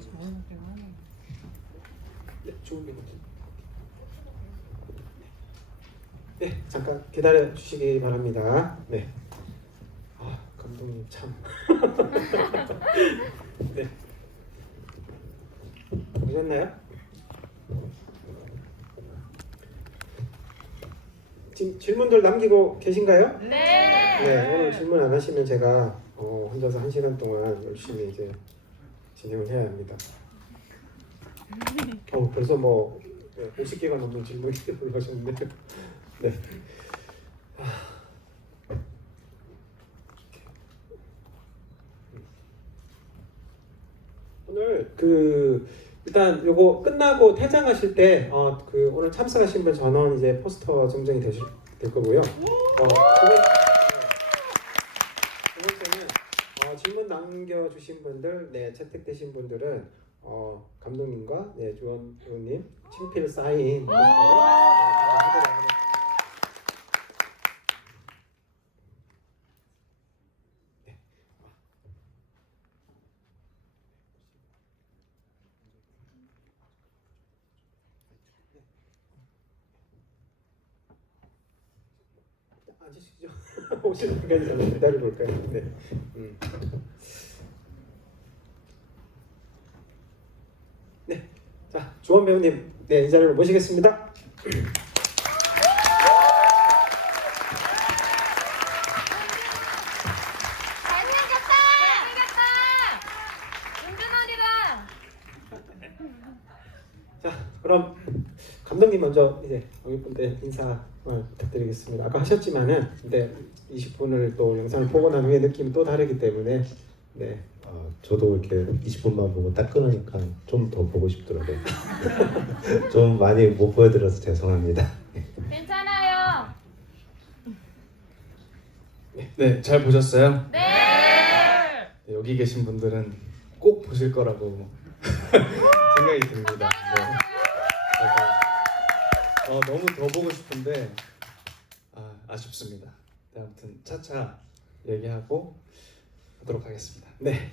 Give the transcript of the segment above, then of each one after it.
잘하긴 하네. 네, 좋은 배우님. 네, 잠깐 기다려 주시기 바랍니다. 네. 아, 감독님 참. 네. 보셨나요? 지금 질문들 남기고 계신가요? 네. 네, 오늘 질문 안 하시면 제가 혼자서 1시간 동안 열심히 이제 진행을 해야 합니다. 벌써 뭐 50개가 넘는 질문이 올라오셨는데, 네. 오늘 일단 요거 끝나고 퇴장하실 때 오늘 참석하신 분 전원 이제 포스터 증정이 될 거고요. 두 번째는 질문 남겨주신 분들, 네, 채택되신 분들은 감독님과 주원 배우님 친필 사인 포스터 하도록 하겠습니다. 앉으시죠. 오시는 분까지 잠깐 기다려 볼까요? 네. 네. 자, 조원 배우님, 네, 이 자리로 모시겠습니다. 자, 그럼 감독님 먼저 이제 여기 분들 인사 부탁드리겠습니다. 아까 하셨지만은 근데 20분을 또 영상을 보고 난 후에 느낌이 또 다르기 때문에 네. 저도 이렇게 20분만 보고 딱 끊으니까 좀 더 보고 싶더라고요. 좀 많이 못 보여드려서 죄송합니다. 괜찮아요. 네, 잘 보셨어요? 네. 네, 여기 계신 분들은 꼭 보실 거라고 생각이 듭니다. 네. 그래서 너무 더 보고 싶은데 아쉽습니다. 네, 아무튼 차차 얘기하고 하도록 하겠습니다. 네.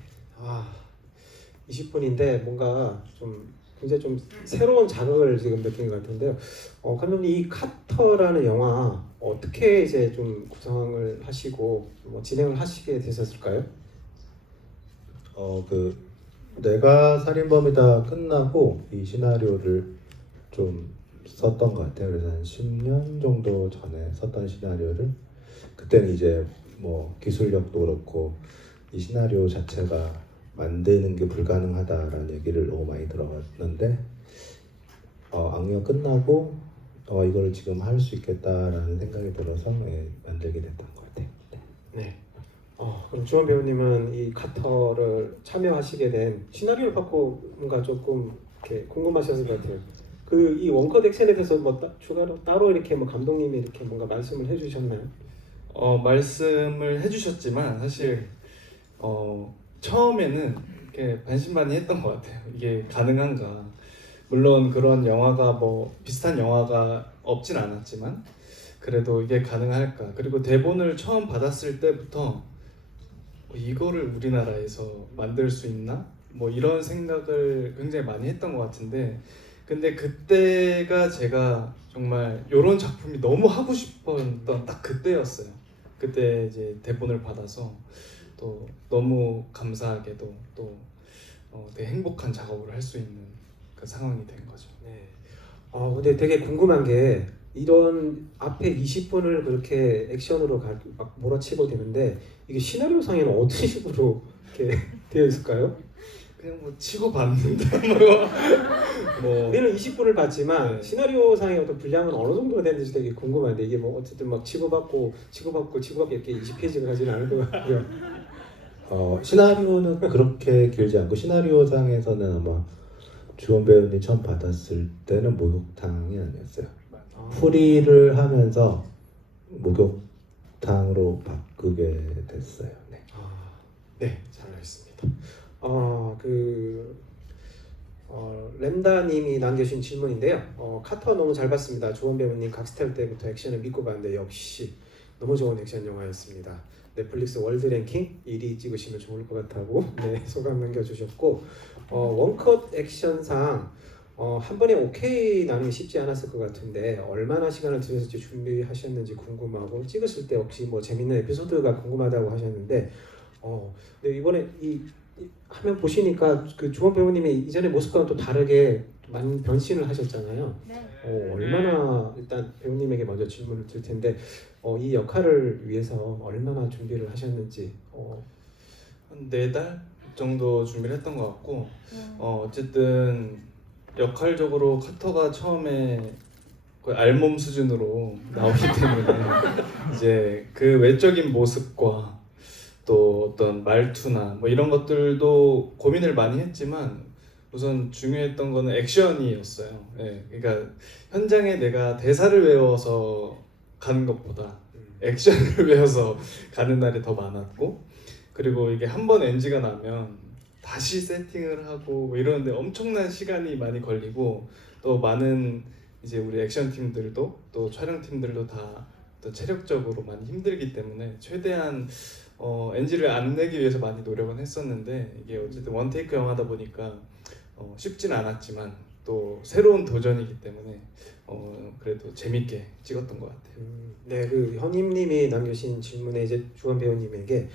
20분인데 뭔가 좀 굉장히 좀 새로운 자극을 지금 느낀 것 같은데요. 감독님 이 카터라는 영화 어떻게 이제 좀 구성을 하시고 뭐 진행을 하시게 되셨을까요? 그 내가 살인범이다 끝나고 이 시나리오를 좀 썼던 것 같아요. 그래서 한 10년 정도 전에 썼던 시나리오를 그때는 이제 뭐 기술력도 그렇고 이 시나리오 자체가 만드는 게 불가능하다라는 얘기를 너무 많이 들어봤는데 악령 끝나고 이걸 지금 할 수 있겠다라는 생각이 들어서 만들게 됐던 것 같아요. 네. 네. 그럼 주원 배우님은 이 카터를 참여하시게 된 시나리오를 받고 뭔가 조금 이렇게 궁금하셨을 것 같아요. 이 원컷 액션에 대해서 뭐 추가로 따로 이렇게 뭐 감독님이 이렇게 뭔가 말씀을 해주셨나요? 말씀을 해주셨지만 사실 처음에는 이렇게 반신반의했던 것 같아요. 이게 가능한가? 물론 그런 영화가 뭐 비슷한 영화가 없진 않았지만 그래도 이게 가능할까? 그리고 대본을 처음 받았을 때부터 이거를 우리나라에서 만들 수 있나? 뭐 이런 생각을 굉장히 많이 했던 것 같은데 근데 그때가 제가 정말 이런 작품이 너무 하고 싶었던 딱 그때였어요. 그때 이제 대본을 받아서 또 너무 감사하게도 또 되게 행복한 작업을 할 수 있는 그 상황이 된 거죠. 네. 근데 되게 궁금한 게 이런 앞에 20분을 그렇게 액션으로 막 몰아치고 되는데 이게 시나리오상에는 어떤 식으로 이렇게 되어 있을까요? 그냥 뭐 치고 받는다 뭐 우리는 20분을 봤지만 네. 시나리오상의 어떤 분량은 어느 정도가 되는지 되게 궁금한데 이게 뭐 어쨌든 막 치고받고 이렇게 20페이지가 가지는 않을 것 같고요. 시나리오는 그렇게 길지 않고 시나리오상에서는 아마 주원 배우님 처음 받았을 때는 목욕탕이 아니었어요. 풀이를 하면서 목욕탕으로 바꾸게 됐어요. 네. 네, 잘 알겠습니다. 램다님이 남겨주신 질문인데요. 카터 너무 잘 봤습니다. 조원 배우님 각스텔 때부터 액션을 믿고 봤는데 역시 너무 좋은 액션 영화였습니다. 넷플릭스 월드 랭킹 1위 찍으시면 좋을 것 같다고 네, 소감 남겨주셨고 원컷 액션상 한 번에 오케이 나누기 쉽지 않았을 것 같은데 얼마나 시간을 들여서 준비하셨는지 궁금하고 찍으실 때 혹시 뭐 재밌는 에피소드가 궁금하다고 하셨는데 근데 이번에 이 화면 보시니까 그 주원 배우님이 이전의 모습과는 또 다르게 많은 변신을 하셨잖아요. 네. 얼마나 일단 배우님에게 먼저 질문을 드릴 텐데 이 역할을 위해서 얼마나 준비를 하셨는지 한 4달 정도 준비를 했던 것 같고 어쨌든 역할적으로 카터가 처음에 거의 알몸 수준으로 나오기 때문에 이제 그 외적인 모습과 또 어떤 말투나 뭐 이런 것들도 고민을 많이 했지만 우선 중요했던 거는 액션이었어요. 예, 그러니까 현장에 내가 대사를 외워서 가는 것보다 액션을 외워서 가는 날이 더 많았고 그리고 이게 한 번 NG가 나면 다시 세팅을 하고 뭐 이러는데 엄청난 시간이 많이 걸리고 또 많은 이제 우리 액션 팀들도 또 촬영 팀들도 다 또 체력적으로 많이 힘들기 때문에 최대한 NG를 안 내기 위해서 많이 노력은 했었는데 이게 어쨌든 원테이크 영화다 보니까 쉽진 않았지만 또 새로운 도전이기 때문에 그래도 재밌게 찍었던 것 같아요. 네, 그 현임님이 남겨주신 질문에 이제 주원 배우님에게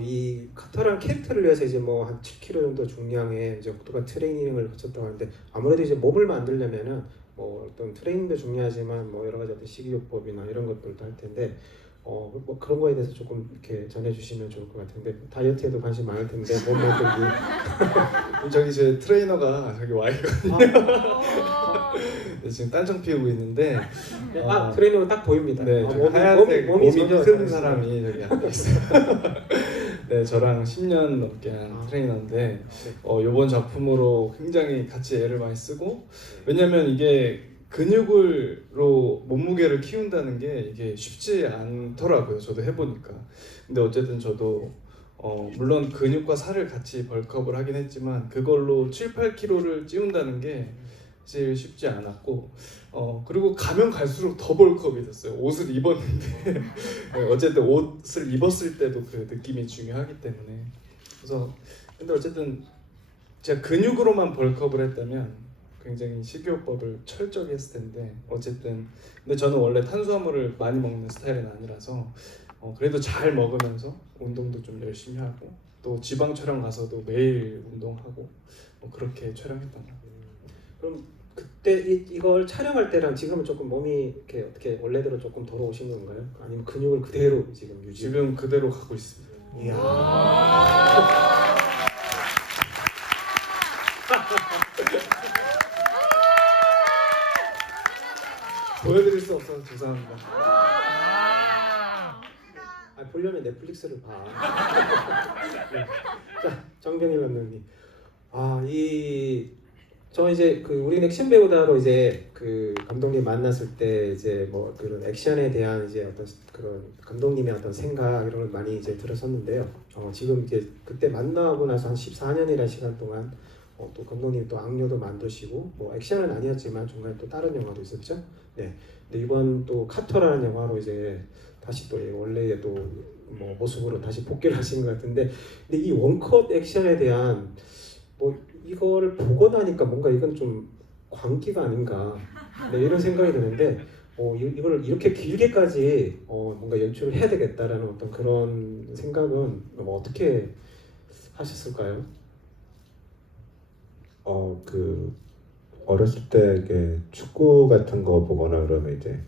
이 카터라는 캐릭터를 위해서 이제 뭐 한 7kg 정도 중량의 이제 독특한 트레이닝을 거쳤다고 하는데 아무래도 이제 몸을 만들려면은 뭐 어떤 트레이닝도 중요하지만 뭐 여러 가지 어떤 식이요법이나 이런 것들도 할 텐데 뭐 그런 거에 대해서 조금 이렇게 전해주시면 좋을 것 같은데 다이어트에도 관심 많을 텐데 몸 만들기 저기 제 트레이너가 저기 와 있거든요. 네, 지금 딴청 피우고 있는데 트레이너가 딱 보입니다. 네, 하얀색 몸이 큰 사람이 저기 앉아 있어요. 네, 저랑 10년 넘게 한 트레이너인데 이번 작품으로 굉장히 같이 애를 많이 쓰고 왜냐면 이게 근육으로 몸무게를 키운다는 게 이게 쉽지 않더라고요. 저도 해보니까. 근데 어쨌든 저도 물론 근육과 살을 같이 벌크업을 하긴 했지만 그걸로 7, 8kg를 찌운다는 게 사실 쉽지 않았고 그리고 가면 갈수록 더 벌크업이 됐어요. 옷을 입었는데 어쨌든 옷을 입었을 때도 그 느낌이 중요하기 때문에 그래서 근데 어쨌든 제가 근육으로만 벌크업을 했다면 굉장히 식이요법을 철저히 했을 텐데 어쨌든 근데 저는 원래 탄수화물을 많이 먹는 스타일은 아니라서 그래도 잘 먹으면서 운동도 좀 열심히 하고 또 지방 촬영 가서도 매일 운동하고 그렇게 촬영했던 것 같아요. 그럼 그때 이걸 촬영할 때랑 지금은 조금 몸이 이렇게 어떻게 원래대로 조금 돌아오신 건가요? 아니면 근육을 그대로 지금 유지? 지금 그대로 가고 있습니다. 이야. 보여드릴 수 없어서 죄송합니다. 보려면 넷플릭스를 봐. 네. 자, 정병일 감독님. 저 이제 그 우리 액션 배우다로 이제 그 감독님 만났을 때 이제 뭐 그런 액션에 대한 이제 어떤 그런 감독님의 어떤 생각 이런 걸 많이 이제 들었었는데요. 지금 이제 그때 만나고 나서 한 14년이라는 시간 동안 또 감독님 또 악녀도 만드시고 뭐 액션은 아니었지만 중간에 또 다른 영화도 있었죠. 네. 근데 이번 또 카터라는 영화로 이제 다시 또 원래의 또 뭐 모습으로 다시 복귀를 하신 것 같은데, 근데 이 원컷 액션에 대한 뭐 이거를 보고 나니까 뭔가 이건 좀 광기가 아닌가 네, 이런 생각이 드는데 이걸 이렇게 길게까지 뭔가 연출을 해야 되겠다라는 어떤 그런 생각은 어떻게 하셨을까요? 그 어렸을 때 이렇게 축구 같은 거 보거나 그러면 이제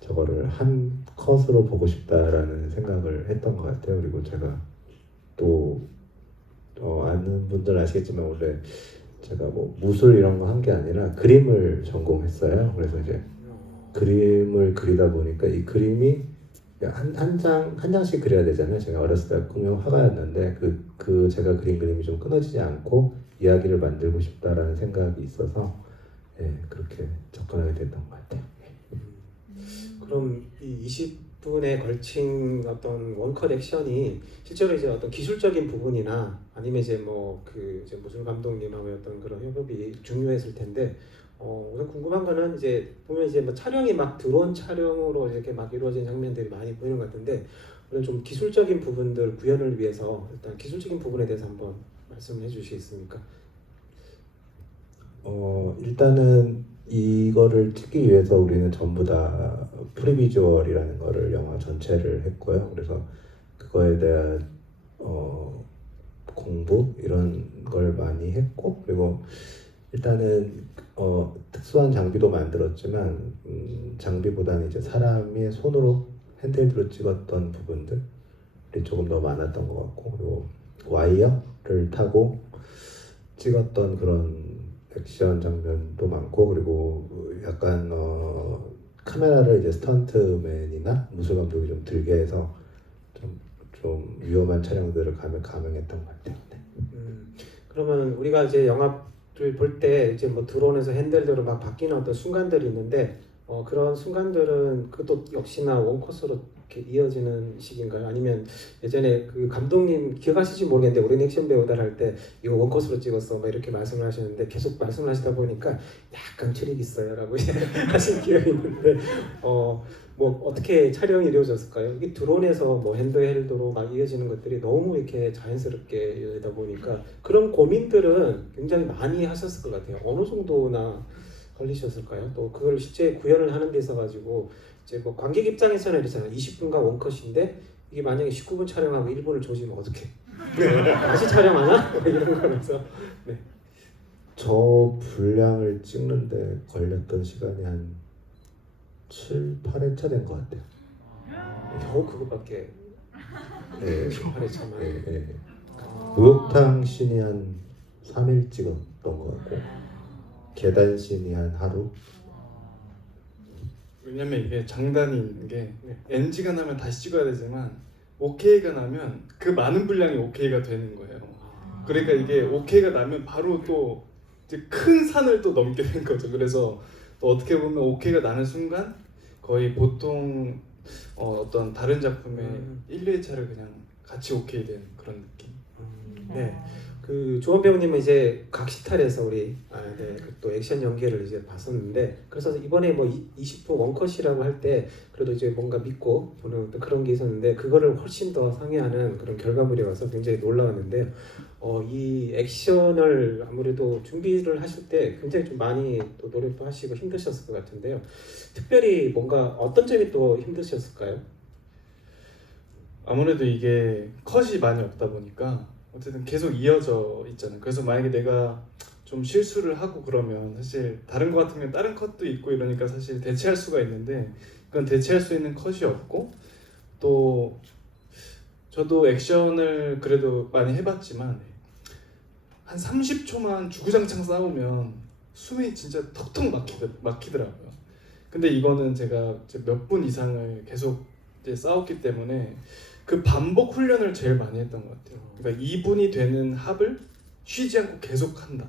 저거를 한 컷으로 보고 싶다라는 생각을 했던 것 같아요. 그리고 제가 또 아는 분들은 아시겠지만 원래 제가 뭐 무술 이런 거 한 게 아니라 그림을 전공했어요. 그래서 이제 그림을 그리다 보니까 이 그림이 한 장씩 그려야 되잖아요. 제가 어렸을 때 공용 화가였는데 그 제가 그린 그림이 좀 끊어지지 않고 이야기를 만들고 싶다라는 생각이 있어서 그렇게 접근하게 됐던 것 같아요. 그럼 이 20분에 걸친 어떤 원컷 액션이 실제로 이제 어떤 기술적인 부분이나 아니면 이제 뭐 그 이제 무술 감독님하고의 어떤 그런 협업이 중요했을 텐데 우선 궁금한 거는 이제 보면 이제 뭐 촬영이 막 드론 촬영으로 이렇게 막 이루어진 장면들이 많이 보이는 것 같은데 오늘 좀 기술적인 부분들 구현을 위해서 일단 기술적인 부분에 대해서 한번 말씀해 주시겠습니까? 일단은 이거를 찍기 위해서 우리는 전부 다 프리비주얼이라는 거를 영화 전체를 했고요. 그래서 그거에 대한 공부 이런 걸 많이 했고 그리고 일단은 특수한 장비도 만들었지만 장비보다는 이제 사람이 손으로 핸드헬드로 찍었던 부분들이 조금 더 많았던 것 같고 그리고 와이어를 타고 찍었던 그런 액션 장면도 많고 그리고 약간 카메라를 이제 스턴트맨이나 무술 감독이 좀 들게 해서 좀 위험한 촬영들을 감행했던 것 같아요. 네. 그러면 우리가 이제 영화를 볼 때 이제 뭐 드론에서 핸들대로 막 바뀌는 어떤 순간들이 있는데 그런 순간들은 그것도 역시나 원컷으로 이렇게 이어지는 식인가요? 아니면 예전에 그 감독님 기억하실지 모르겠는데 우리는 액션 배우들 할 때 이거 원컷으로 찍었어 막 이렇게 말씀을 하시는데 계속 말씀을 하시다 보니까 약간 트릭 있어요라고 하신 기억이 있는데 뭐 어떻게 촬영이 이루어졌을까요? 이게 드론에서 뭐 핸드헬드로 막 이어지는 것들이 너무 이렇게 자연스럽게 이어지다 보니까 그런 고민들은 굉장히 많이 하셨을 것 같아요. 어느 정도나 걸리셨을까요? 또 그걸 실제 구현을 하는 데 있어 가지고 이제 뭐 관객 입장에서는 이렇잖아요. 20분간 원컷인데 이게 만약에 19분 촬영하고 1분을 조지면 어떡해? 다시 촬영하나? 이런 거라서 네. 저 분량을 찍는데 걸렸던 시간이 한 7, 8회차 된 것 같아요. 겨우 그것밖에 네. 8회차만 네, 네. 목욕탕 씬이 한 3일 찍었던 것 같고 계단 씬이 한 하루. 왜냐면 이게 장단이 있는 게 NG가 나면 다시 찍어야 되지만 OK가 나면 그 많은 분량이 OK가 되는 거예요. 그러니까 이게 OK가 나면 바로 또 이제 큰 산을 또 넘게 된 거죠. 그래서 또 어떻게 보면 OK가 나는 순간 거의 보통 어떤 다른 작품의 1, 2회차를 그냥 같이 OK 된 그런 느낌. 네. 그 조원 배우님은 이제 각시탈에서 우리 또 액션 연기를 이제 봤었는데 그래서 이번에 뭐 20분 원컷이라고 할 때 그래도 이제 뭔가 믿고 보는 어떤 그런 게 있었는데 그거를 훨씬 더 상회하는 그런 결과물이 와서 굉장히 놀라웠는데 이 액션을 아무래도 준비를 하실 때 굉장히 좀 많이 또 노력도 하시고 힘드셨을 것 같은데요. 특별히 뭔가 어떤 점이 또 힘드셨을까요? 아무래도 이게 컷이 많이 없다 보니까 어쨌든 계속 이어져 있잖아요. 그래서 만약에 내가 좀 실수를 하고 그러면 사실 다른 거 같으면 다른 컷도 있고 이러니까 사실 대체할 수가 있는데 그건 대체할 수 있는 컷이 없고 또 저도 액션을 그래도 많이 해봤지만 한 30초만 주구장창 싸우면 숨이 진짜 턱턱 막히더라고요. 근데 이거는 제가 몇 분 이상을 계속 이제 싸웠기 때문에 그 반복 훈련을 제일 많이 했던 것 같아요. 그러니까 2분이 되는 합을 쉬지 않고 계속 한다.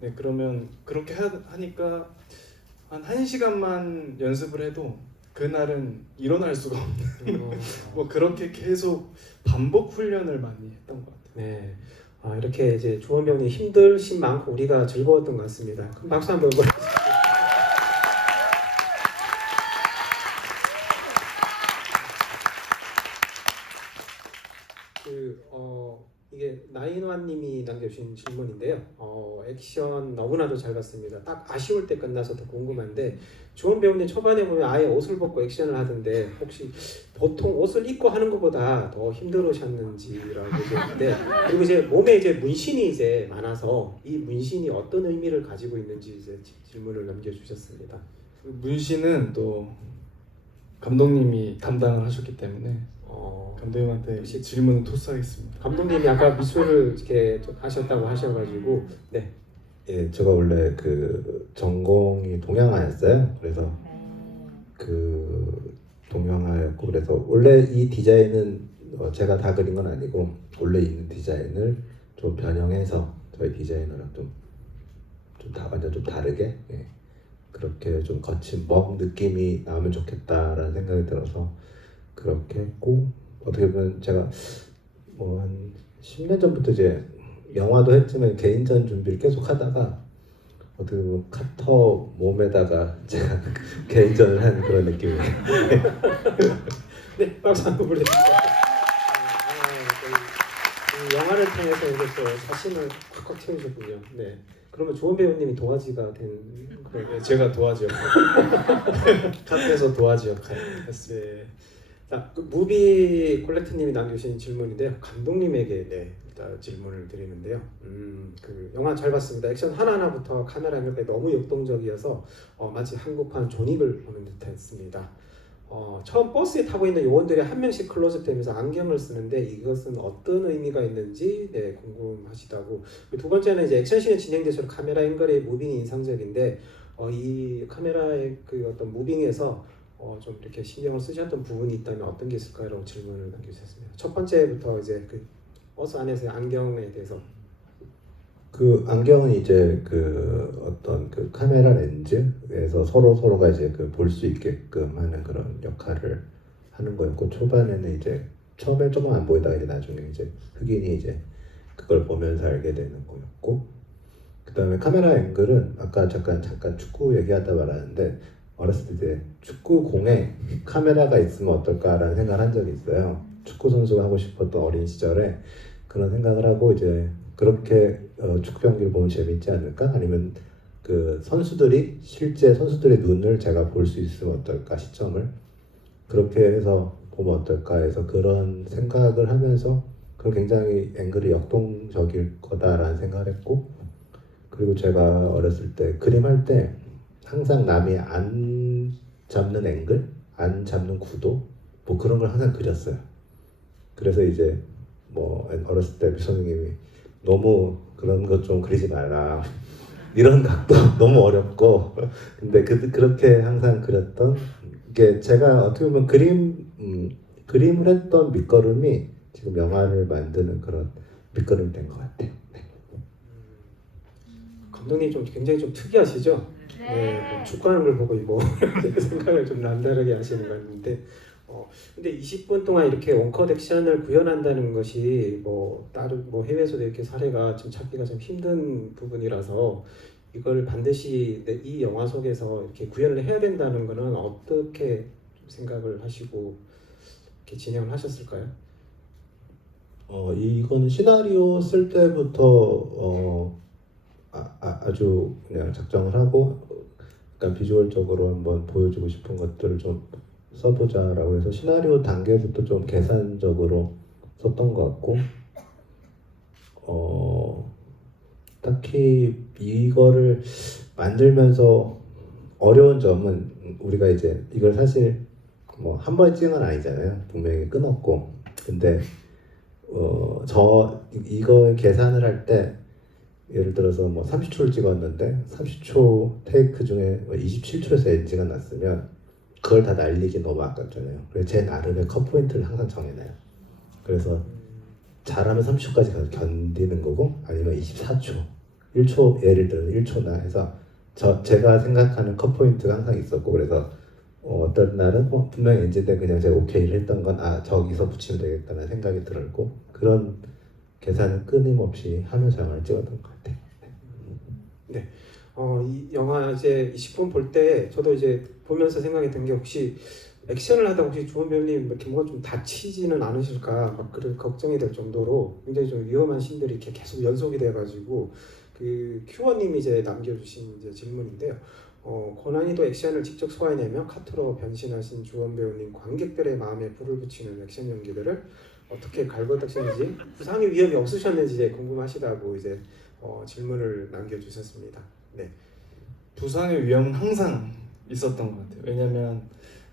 네, 그러면 그렇게 하니까 한 1시간만 연습을 해도 그날은 일어날 수가 없는 뭐 그렇게 계속 반복 훈련을 많이 했던 것 같아요. 네. 이렇게 이제 조원 배우님 힘들신 많고 우리가 즐거웠던 것 같습니다. 그럼 박수 한번 보내주세요. 이게 나인화님이 남겨주신 질문인데요. 액션 너무나도 잘 봤습니다. 딱 아쉬울 때 끝나서 더 궁금한데 조원 배우님 초반에 보면 아예 옷을 벗고 액션을 하던데 혹시 보통 옷을 입고 하는 것보다 더 힘들으셨는지라고 얘기했는데 그리고 이제 몸에 이제 문신이 이제 많아서 이 문신이 어떤 의미를 가지고 있는지 이제 질문을 남겨주셨습니다. 그 문신은 또 감독님이 담당을 하셨기 때문에 감독님한테 역시 질문을 토스하겠습니다. 감독님이 아까 미술을 이렇게 좀 하셨다고 하셔가지고 네. 예, 제가 원래 그 전공이 동양화였어요. 그래서 그 동양화였고 그래서 원래 이 디자인은 제가 다 그린 건 아니고 원래 있는 디자인을 좀 변형해서 저희 디자이너랑 완전 좀 다르게 그렇게 좀 거친 먹 느낌이 나오면 좋겠다라는 생각이 들어서 그렇게 했고 어떻게 보면 제가 뭐 한 10년 전부터 이제 영화도 했지만 개인전 준비를 계속 하다가 어떻게 보면 카터 몸에다가 제가 개인전을 한 그런 느낌이에요. 네, 박수 한번 보내주시죠. 이 영화를 통해서 이렇게 자신을 꽉꽉 채우셨군요. 네. 그러면 조원 배우님이 도화지가 된 그런. 네, 제가 도화지 역할 카트에서 도화지 역할 했어요. 네. 자, 그 무비 콜렉트님이 남겨주신 질문인데요. 감독님에게 일단 질문을 드리는데요. 그 영화 잘 봤습니다. 액션 하나하나부터 카메라 앵글까지 너무 역동적이어서 마치 한국판 존윅을 보는 듯했습니다. 처음 버스에 타고 있는 요원들이 한 명씩 클로즈되면서 안경을 쓰는데 이것은 어떤 의미가 있는지 궁금하시다고. 두 번째는 이제 액션씬이 진행될수록 카메라 앵글의 무빙이 인상적인데 이 카메라의 그 어떤 무빙에서 좀 이렇게 신경을 쓰셨던 부분이 있다면 어떤 게 있을까요?라고 질문을 남겨주셨습니다. 첫 번째부터 이제 그 버스 안에서의 안경에 대해서. 그 안경은 이제 그 어떤 그 카메라 렌즈에서 서로가 이제 그 볼 수 있게끔 하는 그런 역할을 하는 거였고, 초반에는 이제 처음에 조금 안 보이다가 이제 나중에 이제 흑인이 이제 그걸 보면서 알게 되는 거였고, 그 다음에 카메라 앵글은 아까 잠깐 축구 얘기하다 말았는데, 어렸을 때 이제 축구공에 카메라가 있으면 어떨까라는 생각을 한 적이 있어요. 축구 선수가 하고 싶었던 어린 시절에 그런 생각을 하고, 이제 그렇게 축구 경기를 보면 재밌지 않을까? 아니면 그 실제 선수들의 눈을 제가 볼 수 있으면 어떨까? 시점을 그렇게 해서 보면 어떨까 해서 그런 생각을 하면서, 그럼 굉장히 앵글이 역동적일 거다라는 생각을 했고, 그리고 제가 어렸을 때 그림할 때 항상 남이 안 잡는 앵글, 안 잡는 구도, 뭐 그런 걸 항상 그렸어요. 그래서 이제 뭐 어렸을 때 선생님이 너무 그런 것 좀 그리지 말라, 이런 각도 너무 어렵고, 근데 그렇게 항상 그렸던 게, 제가 어떻게 보면 그림을 했던 밑거름이 지금 영화를 만드는 그런 밑거름이 된 것 같아요. 네. 감독님 좀 굉장히 좀 특이하시죠? 네, 축구하는 걸 보고 이거 생각을 좀 남다르게 하시는 것 같은데, 근데 20분 동안 이렇게 원컷 액션을 구현한다는 것이 뭐 다른 뭐 해외에서도 이렇게 사례가 좀 찾기가 좀 힘든 부분이라서 이걸 반드시 이 영화 속에서 이렇게 구현을 해야 된다는 것은 어떻게 좀 생각을 하시고 이렇게 진행을 하셨을까요? 이건 시나리오 쓸 때부터 아주 그냥 작정을 하고, 약간 비주얼적으로 한번 보여주고 싶은 것들을 좀 써보자라고 해서 시나리오 단계부터 좀 계산적으로 썼던 것 같고, 딱히 이거를 만들면서 어려운 점은, 우리가 이제 이걸 사실 뭐 한 번에 찍은 건 아니잖아요. 분명히 끊었고, 근데 이거 계산을 할 때 예를 들어서 뭐 30초를 찍었는데 30초 테이크 중에 27초에서 NG가 났으면 그걸 다 날리기 너무 아깝잖아요. 그래서 제 나름의 컷 포인트를 항상 정해놔요. 그래서 잘하면 30초까지 견디는 거고, 아니면 24초, 1초, 예를 들어서 1초나 해서 제가 생각하는 컷 포인트가 항상 있었고, 그래서 어떤 날은 분명히 NG인데 그냥 제가 오케이를 했던 건 저기서 붙이면 되겠다는 생각이 들었고, 그런 계산을 끊임없이 하면서 영화를 찍었던 것 같아요. 네. 이 영화 이제 20분 볼 때 저도 이제 보면서 생각이 든 게, 혹시 액션을 하다 혹시 조원 배우님 이렇게 뭐가 좀 다치지는 않으실까 막 그런 걱정이 될 정도로 굉장히 좀 위험한 씬들이 이렇게 계속 연속이 돼가지고, 그 큐어님이 이제 남겨주신 이제 질문인데요. 고난이도 액션을 직접 소화해내며 카트로 변신하신 주원 배우님, 관객들의 마음에 불을 붙이는 액션 연기들을 어떻게 갈궈닦으시는지, 부상의 위험이 없으셨는지 이제 궁금하시다고 이제 질문을 남겨주셨습니다. 네. 부상의 위험은 항상 있었던 것 같아요. 왜냐면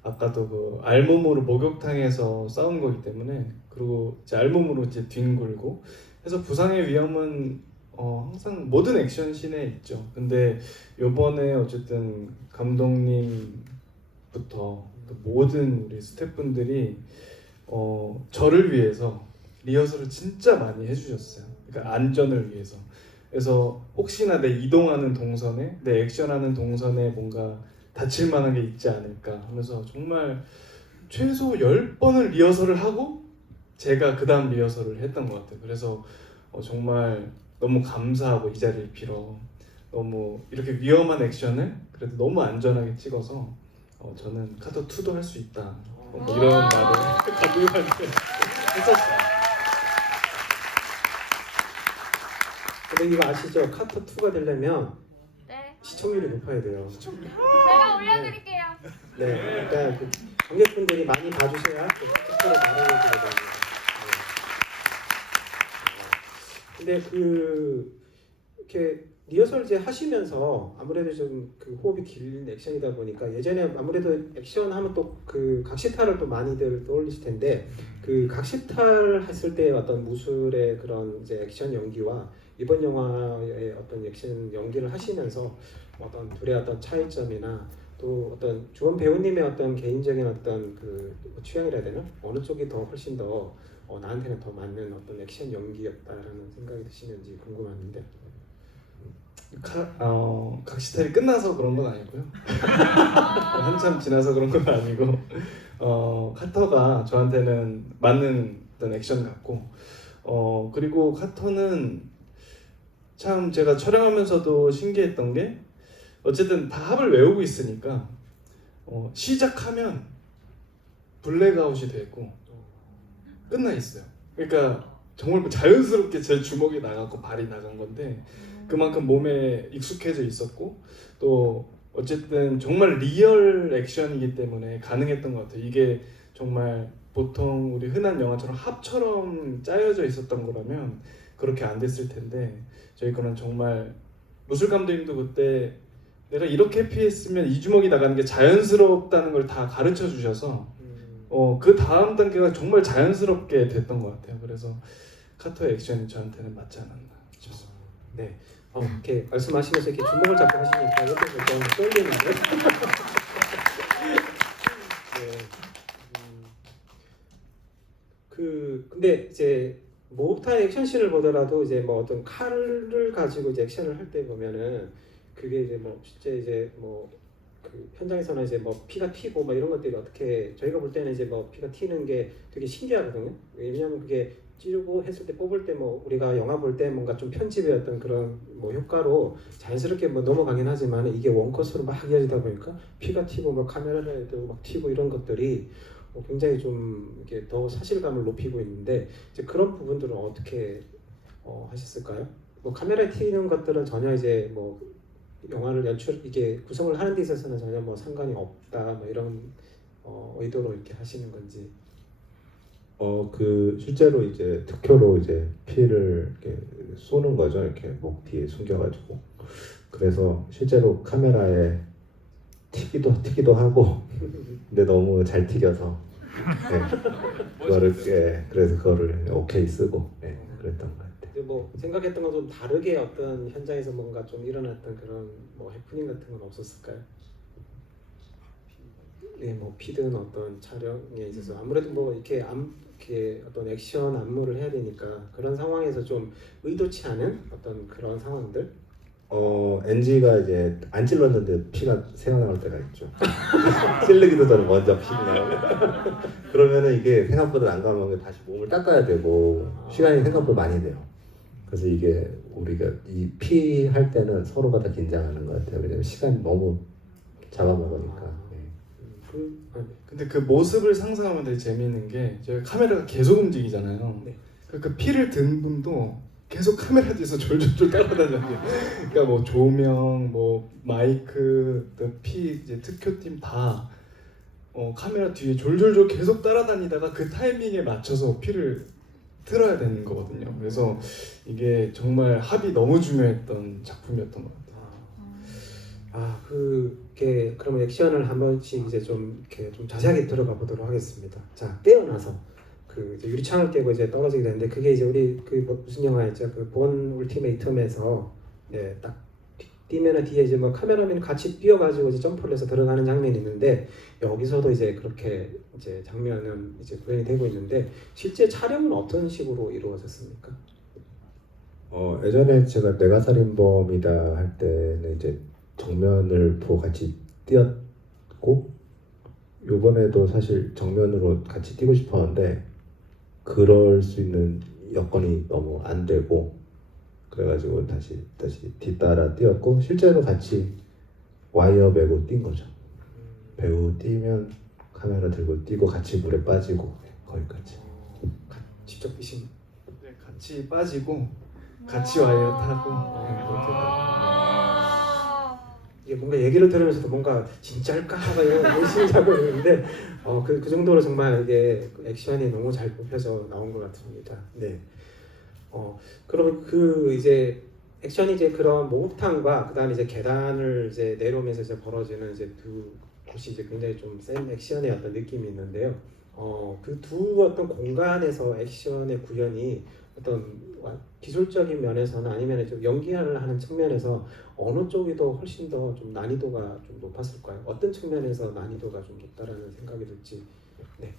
아까도 그 알몸으로 목욕탕에서 싸운 거기 때문에, 그리고 이제 알몸으로 이제 뒹굴고 해서 부상의 위험은 항상 모든 액션씬에 있죠. 근데 요번에 어쨌든 감독님부터 모든 우리 스태프분들이 저를 위해서 리허설을 진짜 많이 해주셨어요. 그러니까 안전을 위해서. 그래서 혹시나 내 이동하는 동선에, 내 액션하는 동선에 뭔가 다칠 만한 게 있지 않을까 하면서 정말 최소 10번을 리허설을 하고 제가 그 다음 리허설을 했던 것 같아요. 그래서 정말 너무 감사하고 이 자리를 빌어 너무 이렇게 위험한 액션을 그래도 너무 안전하게 찍어서 저는 카터 2도 할 수 있다 이런 말을 감독님한테 했었어요. 근데 이거 아시죠? 카터 2가 되려면 네. 시청률이 높아야 돼요. 제가 올려드릴게요. 네, 그러니까 그 관객분들이 많이 봐주셔야 그 특별히 말해주거든요. 근데 이렇게 리허설 이제 하시면서 아무래도 좀 그 호흡이 긴 액션이다 보니까 예전에 아무래도 액션 하면 또 그 각시탈을 또 많이들 떠올리실 텐데 그 각시탈 했을 때 어떤 무술의 그런 이제 액션 연기와 이번 영화의 어떤 액션 연기를 하시면서 어떤 둘의 어떤 차이점이나 또 어떤 주원 배우님의 어떤 개인적인 어떤 그 취향이라 해야 되나? 어느 쪽이 더 훨씬 더 나한테는 더 맞는 어떤 액션 연기였다라는 생각이 드시는지 궁금한데. 각시탈이 끝나서 그런 건 아니고요. 한참 지나서 그런 건 아니고 카터가 저한테는 맞는 어떤 액션 같고 그리고 카터는 참 제가 촬영하면서도 신기했던 게 어쨌든 다 합을 외우고 있으니까 시작하면 블랙아웃이 되고 끝나 있어요. 그러니까 정말 자연스럽게 제 주먹이 나갔고 발이 나간 건데 그만큼 몸에 익숙해져 있었고 또 어쨌든 정말 리얼 액션이기 때문에 가능했던 것 같아요. 이게 정말 보통 우리 흔한 영화처럼 합처럼 짜여져 있었던 거라면 그렇게 안 됐을 텐데 저희 거는 정말 무술 감독님도 그때 내가 이렇게 피했으면 이 주먹이 나가는 게 자연스럽다는 걸 다 가르쳐 주셔서 그 다음 단계가 정말 자연스럽게 됐던 것 같아요. 그래서 카터의 액션이 저한테는 맞지 않았나 싶습니다. 네. 이렇게 말씀하시면서 이렇게 주먹을 잡고 하시니까 옆에서 좀 떨리는데. 네. 근데 이제 목욕탕 액션씬을 보더라도 이제 뭐 어떤 칼을 가지고 이제 액션을 할 때 보면은 그게 이제 뭐 실제 이제 뭐 그 현장에서는 이제 뭐 피가 튀고 뭐 이런 것들이 어떻게 저희가 볼 때는 이제 뭐 피가 튀는 게 되게 신기하거든요. 왜냐하면 그게 찌르고 했을 때 뽑을 때 뭐 우리가 영화 볼 때 뭔가 좀 편집의 어떤 그런 뭐 효과로 자연스럽게 뭐 넘어가긴 하지만 이게 원컷으로 막 이어지다 보니까 피가 튀고 뭐 카메라에도 막 튀고 이런 것들이 굉장히 좀 이렇게 더 사실감을 높이고 있는데 이제 그런 부분들은 어떻게 하셨을까요? 뭐 카메라에 튀는 것들은 전혀 이제 뭐 영화를 이게 구성을 하는 데 있어서는 전혀 뭐 상관이 없다 뭐 이런 의도로 이렇게 하시는 건지. 그 실제로 이제 특효로 이제 피를 이렇게 쏘는 거죠. 이렇게 목 뒤에 숨겨가지고. 그래서 실제로 카메라에 튀기도 하고, 근데 너무 잘 튀겨서, 네, 그래서 그거를 오케이 쓰고, 네, 그랬던 것 같아요. 뭐 생각했던 건 좀 다르게 어떤 현장에서 뭔가 좀 일어났던 그런 뭐 해프닝 같은 건 없었을까요? 네, 뭐 피든 어떤 촬영에 있어서 아무래도 뭐 이렇게 어떤 액션 안무를 해야 되니까 그런 상황에서 좀 의도치 않은 어떤 그런 상황들. NG가 이제 안 찔렀는데 피가 새어나올 때가 있죠. 찔르기도 전에 먼저 피가 나오고 그러면은 이게 생각보다 난감하게 다시 몸을 닦아야 되고 시간이 생각보다 많이 돼요. 그래서 이게 우리가 이 피 할 때는 서로가 다 긴장하는 것 같아요. 왜냐면 시간이 너무 잡아먹으니까. 근데 그 모습을 상상하면 되게 재미있는 게 저희 카메라가 계속 움직이잖아요. 네. 그 피를 든 분도 계속 카메라 뒤에서 졸졸졸 따라다녀요. 그러니까 뭐 조명, 뭐 마이크, 또 피 이제 특효팀 다 카메라 뒤에 졸졸졸 계속 따라다니다가 그 타이밍에 맞춰서 피를 틀어야 되는 거거든요. 그래서 이게 정말 합이 너무 중요했던 작품이었던 것 같아요. 그게 그러면 액션을 한 번씩 이제 좀 이렇게 좀 자세하게 들어가 보도록 하겠습니다. 자, 깨어나서 그 이제 유리창을 깨고 이제 떨어지게 되는데 그게 이제 우리 무슨 영화였죠? 그 본 울티메이텀에서 네, 딱 뛰면은 뒤에 이제 뭐 카메라맨이 같이 뛰어가지고 이제 점프를 해서 들어가는 장면이 있는데 여기서도 이제 그렇게 이제 장면은 이제 구현이 되고 있는데 실제 촬영은 어떤 식으로 이루어졌습니까? 예전에 제가 내가 살인범이다 할 때는 이제 정면을 보고 같이 뛰었고 요번에도 사실 정면으로 같이 뛰고 싶었는데 그럴 수 있는 여건이 너무 안 되고 그래가지고 다시 뒤따라 뛰었고 실제로 같이 와이어 메고 뛴 거죠. 배우 뛰면 카메라 들고 뛰고 같이 물에 빠지고 거기까지. 직접 뛰신. 네, 같이 빠지고 같이 와이어 타고 네, 그렇게 이게 뭔가 얘기를 들으면서도 뭔가 진짜일까 하고 열심히 하고 있는데 그 정도로 정말 이게 그 액션이 너무 잘 뽑혀서 나온 것 같습니다. 네. 그럼 그 이제 액션이 이제 그런 목욕탕과 그다음에 이제 계단을 이제 내려오면서 이제 벌어지는 이제 두 곳이 이제 굉장히 좀 센 액션의 어떤 느낌이 있는데요. 그 두 어떤 공간에서 액션의 구현이 어떤 기술적인 면에서는 아니면 좀 연기를 하는 측면에서 어느 쪽이 더 훨씬 더 좀 난이도가 좀 높았을까요? 어떤 측면에서 난이도가 좀 높다라는 생각이 들지. 네.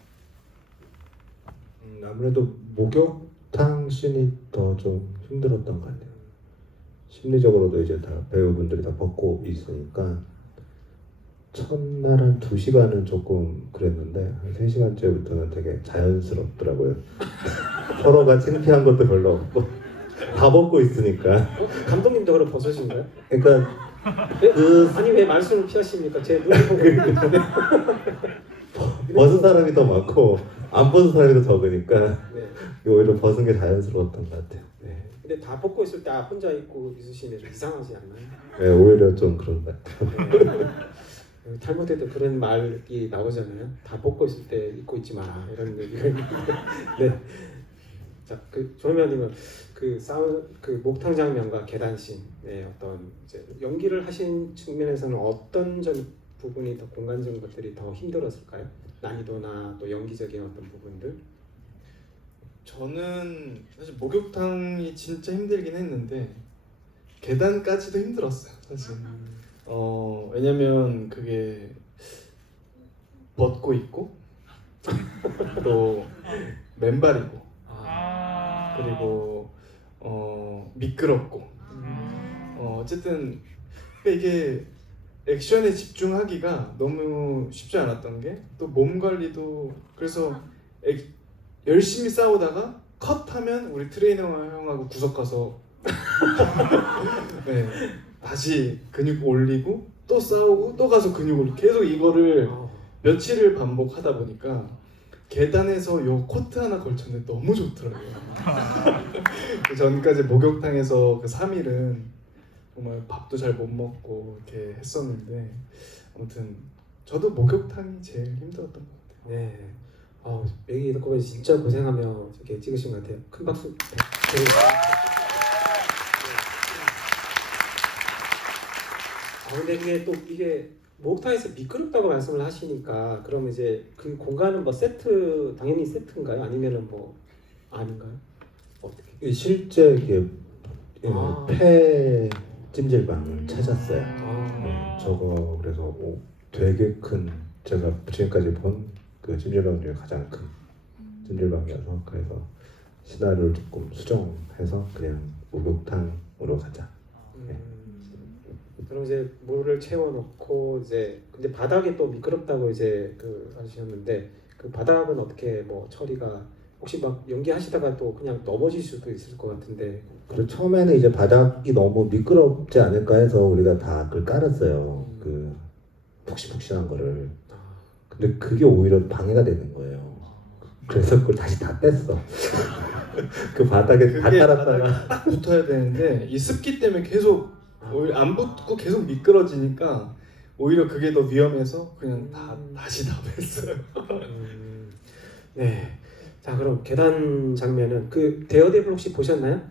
아무래도 목욕탕 씬이 더 좀 힘들었던 것 같아요. 심리적으로도 이제 다 배우분들이 다 벗고 있으니까 첫날 한 2시간은 조금 그랬는데 한 3시간째부터는 되게 자연스럽더라고요. 서로가 창피한 것도 별로 없고 다 벗고 있으니까. 감독님도 그럼 벗으신가요? 그러니까 아니 왜 말씀을 피하십니까? 제 눈을 보고 있는데. 벗은 사람이 더 많고 안 벗은 사람이 더 적으니까 네. 오히려 벗은 게 자연스러웠던 것 같아요. 네. 근데 다 벗고 있을 때 혼자 입고 있으시면 좀 이상하지 않나요? 네, 오히려 좀 그런 것 같아요. 네. 탈모드에도 그런 말이 나오잖아요. 다 벗고 있을 때 입고 있지 마라 이런 얘기가 있는데. 네. 자, 그 조현명님은 그 목탕 장면과 계단씬, 네, 어떤 이제 연기를 하신 측면에서는 어떤 부분이 더 공간적인 것들이 더 힘들었을까요? 난이도나 또 연기적인 어떤 부분들? 저는 사실 목욕탕이 진짜 힘들긴 했는데 계단까지도 힘들었어요 사실. 왜냐면 그게 벗고 있고 또 맨발이고 그리고 미끄럽고 어쨌든 이게 액션에 집중하기가 너무 쉽지 않았던 게 또 몸 관리도 그래서 열심히 싸우다가 컷하면 우리 트레이너 형하고 구석 가서 네, 다시 근육 올리고 또 싸우고 또 가서 근육 올리고 계속 이거를 며칠을 반복하다 보니까 계단에서 요 코트 하나 걸쳤는데 너무 좋더라고요. 그 전까지 목욕탕에서 그 3일은 정말 밥도 잘 못 먹고 이렇게 했었는데 아무튼 저도 목욕탕이 제일 힘들었던 것 같아요. 네. 얘기 듣고 보니 진짜 고생하며 이렇게 찍으신 것 같아요. 큰 박수. 근데 이게 목욕탕에서 미끄럽다고 말씀을 하시니까 그러면 이제 그 공간은 뭐 세트 당연히 세트인가요? 아니면은 뭐 아닌가요? 어떻게? 실제 이게 아. 폐 찜질방을 찾았어요. 아. 네, 저거 그래서 되게 큰 제가 지금까지 본 그 찜질방 중에 가장 큰 찜질방이어서 그래서 시나리오를 조금 수정해서 그냥 목욕탕으로 가자. 그럼 이제 물을 채워놓고 이제 근데 바닥이 또 미끄럽다고 이제 하셨는데 그 바닥은 어떻게 뭐 처리가 혹시 막 연기하시다가 또 그냥 넘어질 수도 있을 것 같은데. 그리고 처음에는 이제 바닥이 너무 미끄럽지 않을까 해서 우리가 다 그걸 깔았어요. 그 푹신푹신한 거를. 근데 그게 오히려 방해가 되는 거예요. 그래서 그걸 다시 다 뺐어. 그 바닥에 다 그게 깔았다가 바닥에 딱 붙어야 되는데 이 습기 때문에 계속 오히려 안 붙고 계속 미끄러지니까 오히려 그게 더 위험해서 그냥 다시 다 뺐어요. 네. 자 그럼 계단 장면은 그 데어데블 혹시 보셨나요?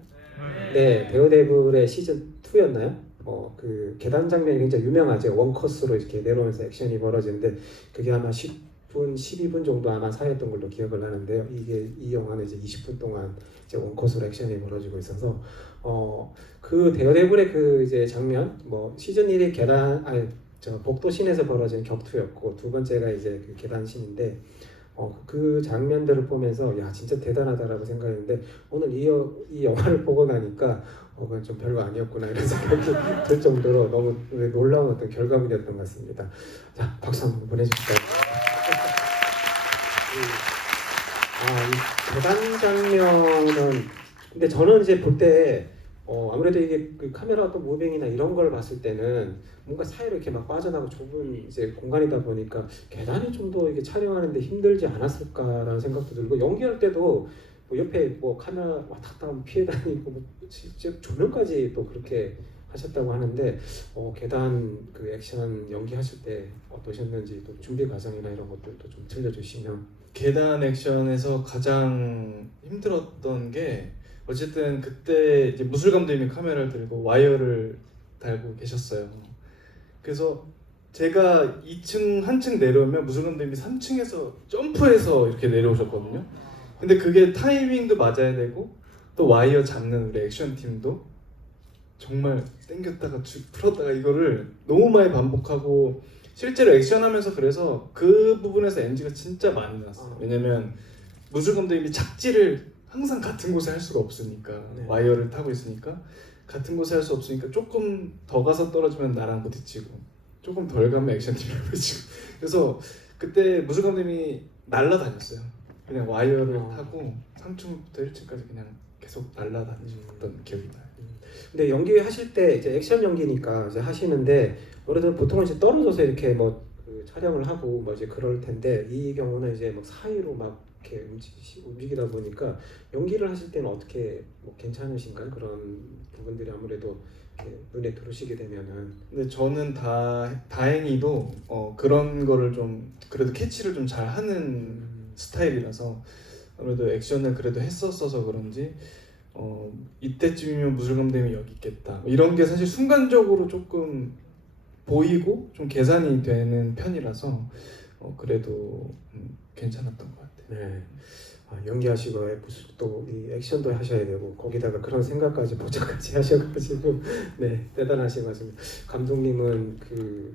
네. 데어데블의 시즌 2였나요? 그 계단 장면이 굉장히 유명하죠. 원컷으로 이렇게 내려오면서 액션이 벌어지는데 그게 아마 10분, 12분 정도 아마 사였던 걸로 기억을 하는데요. 이 영화는 이제 20분 동안 이제 원컷으로 액션이 벌어지고 있어서 그 데어데블의 그 이제 장면 뭐 시즌 1이 복도신에서 벌어진 격투였고 두 번째가 이제 그 계단신인데 그 장면들을 보면서 야 진짜 대단하다라고 생각했는데 오늘 이 영화를 보고 나니까 그건 좀 별로 아니었구나 이런 생각이 들 정도로 너무 놀라운 어떤 결과물이었던 것 같습니다. 자 박수 한번 보내주실까요? 이 계단 장면은 근데 저는 이제 볼 때 아무래도 이게 그 카메라 어떤 무빙이나 이런 걸 봤을 때는 뭔가 사이로 이렇게 막 빠져나가고 좁은 이제 공간이다 보니까 계단이 좀 더 이게 촬영하는데 힘들지 않았을까라는 생각도 들고 연기할 때도 뭐 옆에 뭐 카메라 왔다 갔다 하면 피해 다니고 뭐 직접 조명까지 또 그렇게 하셨다고 하는데 계단 그 액션 연기하실 때 어떠셨는지 또 준비 과정이나 이런 것들도 좀 들려주시면. 계단 액션에서 가장 힘들었던 게 어쨌든 그때 이제 무술 감독님이 카메라를 들고 와이어를 달고 계셨어요. 그래서 제가 2층 한층 내려오면 무술 감독님이 3층에서 점프해서 이렇게 내려오셨거든요. 근데 그게 타이밍도 맞아야 되고 또 와이어 잡는 우리 액션 팀도 정말 당겼다가 풀었다가 이거를 너무 많이 반복하고 실제로 액션하면서 그래서 그 부분에서 NG가 진짜 많이 났어요. 왜냐면 무술 감독님이 착지를 항상 같은 곳에 할 수가 없으니까 네. 와이어를 타고 있으니까 같은 곳에 할 수 없으니까 조금 더 가서 떨어지면 나랑 부딪히고 조금 덜 가면 액션팀이랑 부딪히고 그래서 그때 무술 감독님이 날라다녔어요. 그냥 와이어를 타고 3층부터 1층까지 그냥 계속 날라다니셨던 기억이 나요. 근데 연기 하실 때 이제 액션 연기니까 이제 하시는데 아무래도 보통은 이제 떨어져서 이렇게 뭐 그 촬영을 하고 뭐 이제 그럴 텐데 이 경우는 이제 막 사이로 막 이렇게 움직이다 보니까 연기를 하실 때는 어떻게 뭐 괜찮으신가요? 그런 부분들이 아무래도 이렇게 눈에 들어오시게 되면은. 근데 저는 다행히도 그런 거를 좀 그래도 캐치를 좀 잘 하는 스타일이라서 아무래도 액션을 그래도 했었어서 그런지 이때쯤이면 무술 감독님이 여기 있겠다 이런 게 사실 순간적으로 조금 보이고 좀 계산이 되는 편이라서 그래도 괜찮았던 것 같아요. 네. 연기하시고 무슨 또 이 액션도 하셔야 되고 거기다가 그런 생각까지 보조까지 하셔가지고 네 대단하신 것 같습니다. 감독님은 그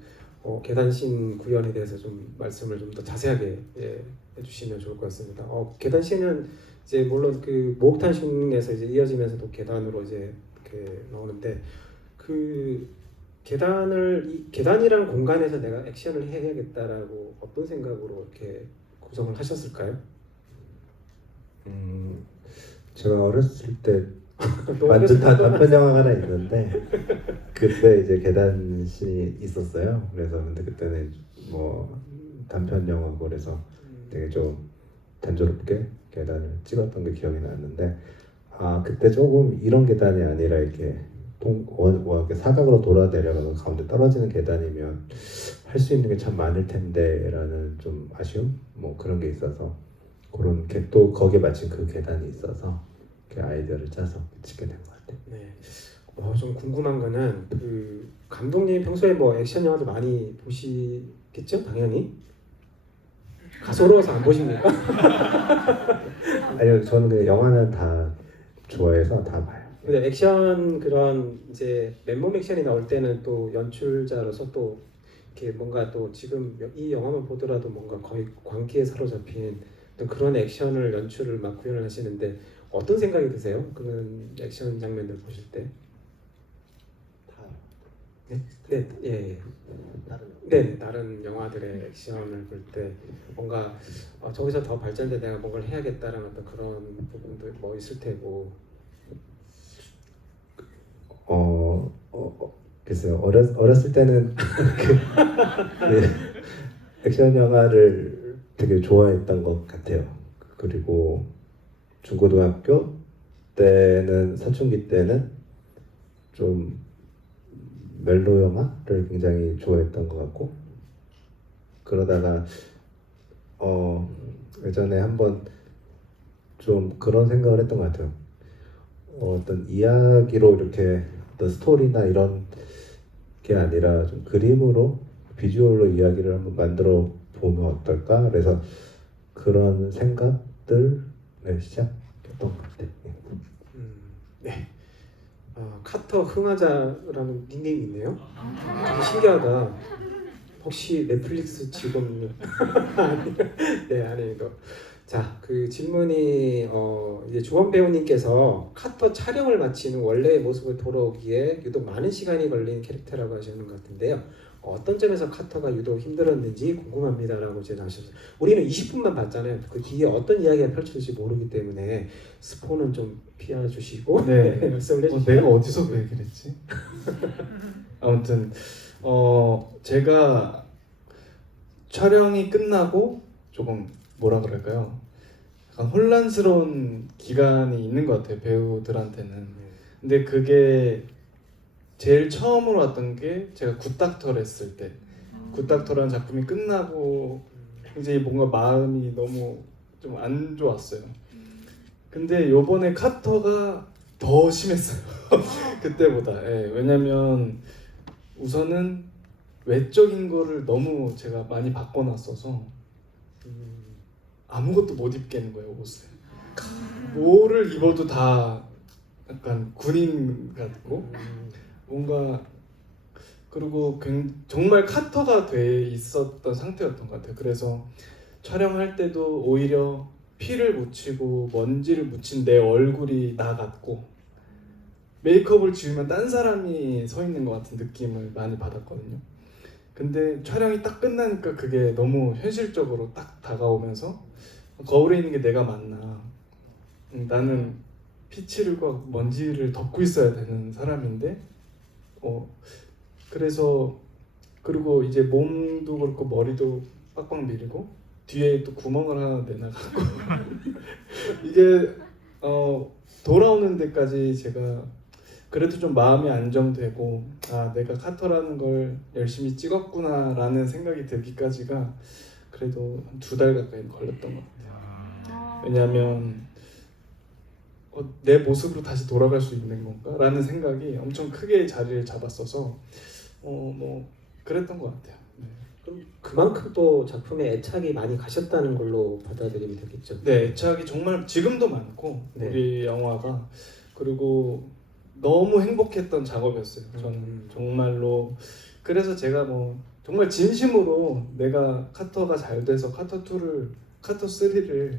계단씬 구현에 대해서 좀 말씀을 좀 더 자세하게 해주시면 좋을 것 같습니다. 계단씬은 이제 물론 그 목욕탕씬에서 이제 이어지면서 또 계단으로 이제 이렇게 나오는데 그 계단이라는 공간에서 내가 액션을 해야겠다라고 어떤 생각으로 이렇게 구성을 하셨을까요? 제가 어렸을 때 만든 단편 영화가 하나 있는데 그때 이제 계단씬이 있었어요. 그래서 근데 그때는 뭐 단편 영화고 그래서 되게 좀 단조롭게 계단을 찍었던 게 기억이 났는데 그때 조금 이런 계단이 아니라 이렇게 이렇게 사각으로 돌아 내려가서 가운데 떨어지는 계단이면 할 수 있는 게 참 많을 텐데라는 좀 아쉬움 뭐 그런 게 있어서 그런 게 또 거기에 마침 그 계단이 있어서 그 아이디어를 짜서 찍게 된 것 같아요. 네. 좀 궁금한 거는 그 감독님 평소에 뭐 액션 영화도 많이 보시겠죠? 당연히. 가소로워서 안 보십니까? 아니요, 저는 그냥 영화는 다 좋아해서 다 봐요. 근데 액션 그런 이제 맨몸 액션이 나올 때는 또 연출자로서 또 이렇게 뭔가 또 지금 이 영화만 보더라도 뭔가 거의 광기에 사로잡힌 또 그런 액션을 연출을 막 구현을 하시는데 어떤 생각이 드세요? 그런 액션 장면들 보실 때? 네, 예. 다른 영화들의 액션을 볼 때 뭔가 저기서 더 발전돼 내가 뭔가를 해야겠다라는 어떤 그런 부분도 뭐 있을 테고. 글쎄요. 어렸을 때는 액션 영화를 되게 좋아했던 것 같아요. 그리고 중고등학교 때는 사춘기 때는 좀 멜로 영화를 굉장히 좋아했던 것 같고 그러다가 예전에 한번 좀 그런 생각을 했던 것 같아요. 어떤 이야기로 이렇게 어떤 스토리나 이런 게 아니라 좀 그림으로 비주얼로 이야기를 한번 만들어 보면 어떨까? 그래서 그런 생각들을 시작했던 것 같아요. 네. 카터 흥하자라는 닉네임이 있네요. 되게 신기하다. 혹시 넷플릭스 직원? 네, 아니고. 자, 그 질문이 이제 조원 배우님께서 카터 촬영을 마친 후 원래의 모습을 돌아오기에 유독 많은 시간이 걸린 캐릭터라고 하시는 것 같은데요. 어떤 점에서 카터가 유독 힘들었는지 궁금합니다라고 이제 나오셨어요. 우리는 20분만 봤잖아요. 그 뒤에 어떤 이야기가 펼쳐질지 모르기 때문에 스포는 좀 피해주시고 네. 말씀을 해주시면. 내가 어디서 그 얘기를 했지? 아무튼 제가 촬영이 끝나고 조금 뭐라 그럴까요? 약간 혼란스러운 기간이 있는 것 같아요, 배우들한테는. 근데 그게 제일 처음으로 왔던 게 제가 굿닥터를 했을 때, 굿닥터라는 작품이 끝나고 굉장히 뭔가 마음이 너무 좀 안 좋았어요. 근데 요번에 카터가 더 심했어요. 그때보다. 예, 왜냐면 우선은 외적인 거를 너무 제가 많이 바꿔놨어서 아무것도 못 입겠는 거예요, 옷을. 뭐를 입어도 다 약간 군인 같고 뭔가, 그리고 정말 카터가 돼 있었던 상태였던 것 같아요. 그래서 촬영할 때도 오히려 피를 묻히고 먼지를 묻힌 내 얼굴이 나 같고, 메이크업을 지우면 딴 사람이 서 있는 것 같은 느낌을 많이 받았거든요. 근데 촬영이 딱 끝나니까 그게 너무 현실적으로 딱 다가오면서 거울에 있는 게 내가 맞나, 나는 피치를과 먼지를 덮고 있어야 되는 사람인데, 그래서, 그리고 이제 몸도 그렇고 머리도 빡빡 밀고 뒤에 또 구멍을 하나 내놔갖고 이게 돌아오는 데까지 제가 그래도 좀 마음이 안정되고, 아, 내가 카터라는 걸 열심히 찍었구나 라는 생각이 들기까지가 그래도 한 2달 가까이 걸렸던 것 같아요. 왜냐하면 내 모습으로 다시 돌아갈 수 있는 건가? 라는 생각이 엄청 크게 자리를 잡았어서 뭐 그랬던 것 같아요. 네. 그럼 그만큼 또 작품에 애착이 많이 가셨다는 걸로 받아들이면 되겠죠. 네, 애착이 정말 지금도 많고, 네. 우리 영화가. 그리고 너무 행복했던 작업이었어요. 저는 정말로. 그래서 제가 뭐 정말 진심으로 내가 카터가 잘 돼서 카터 3를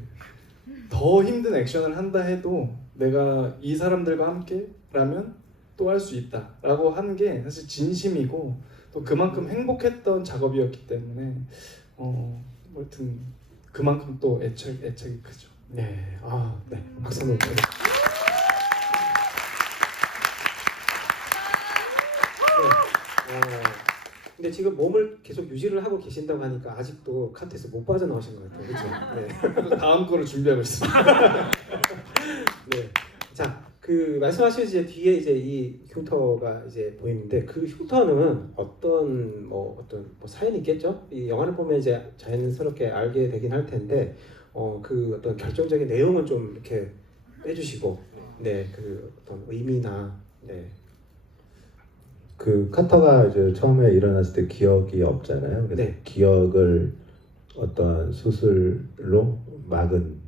더 힘든 액션을 한다 해도 내가 이 사람들과 함께라면 또 할 수 있다 라고 하는 게 사실 진심이고, 또 그만큼 행복했던 작업이었기 때문에 하여튼 그만큼 또 애착이 크죠. 네, 네, 박수 한번 쳐주세요. 근데 지금 몸을 계속 유지를 하고 계신다고 하니까 아직도 카트에서 못 빠져나오신 것 같아요, 그렇죠? 네. 다음 거를 준비하고 있습니다. 네. 자, 그 말씀하신 이제 뒤에 이제 이 흉터가 이제 보이는데, 그 흉터는 어떤 사연이 있겠죠? 이 영화를 보면 이제 자연스럽게 알게 되긴 할 텐데, 그 어떤 결정적인 내용을 좀 이렇게 빼주시고, 네, 그 어떤 의미나, 네. 그 카터가 이제 처음에 일어났을 때 기억이 없잖아요. 그래서 네. 기억을 어떠한 수술로 막은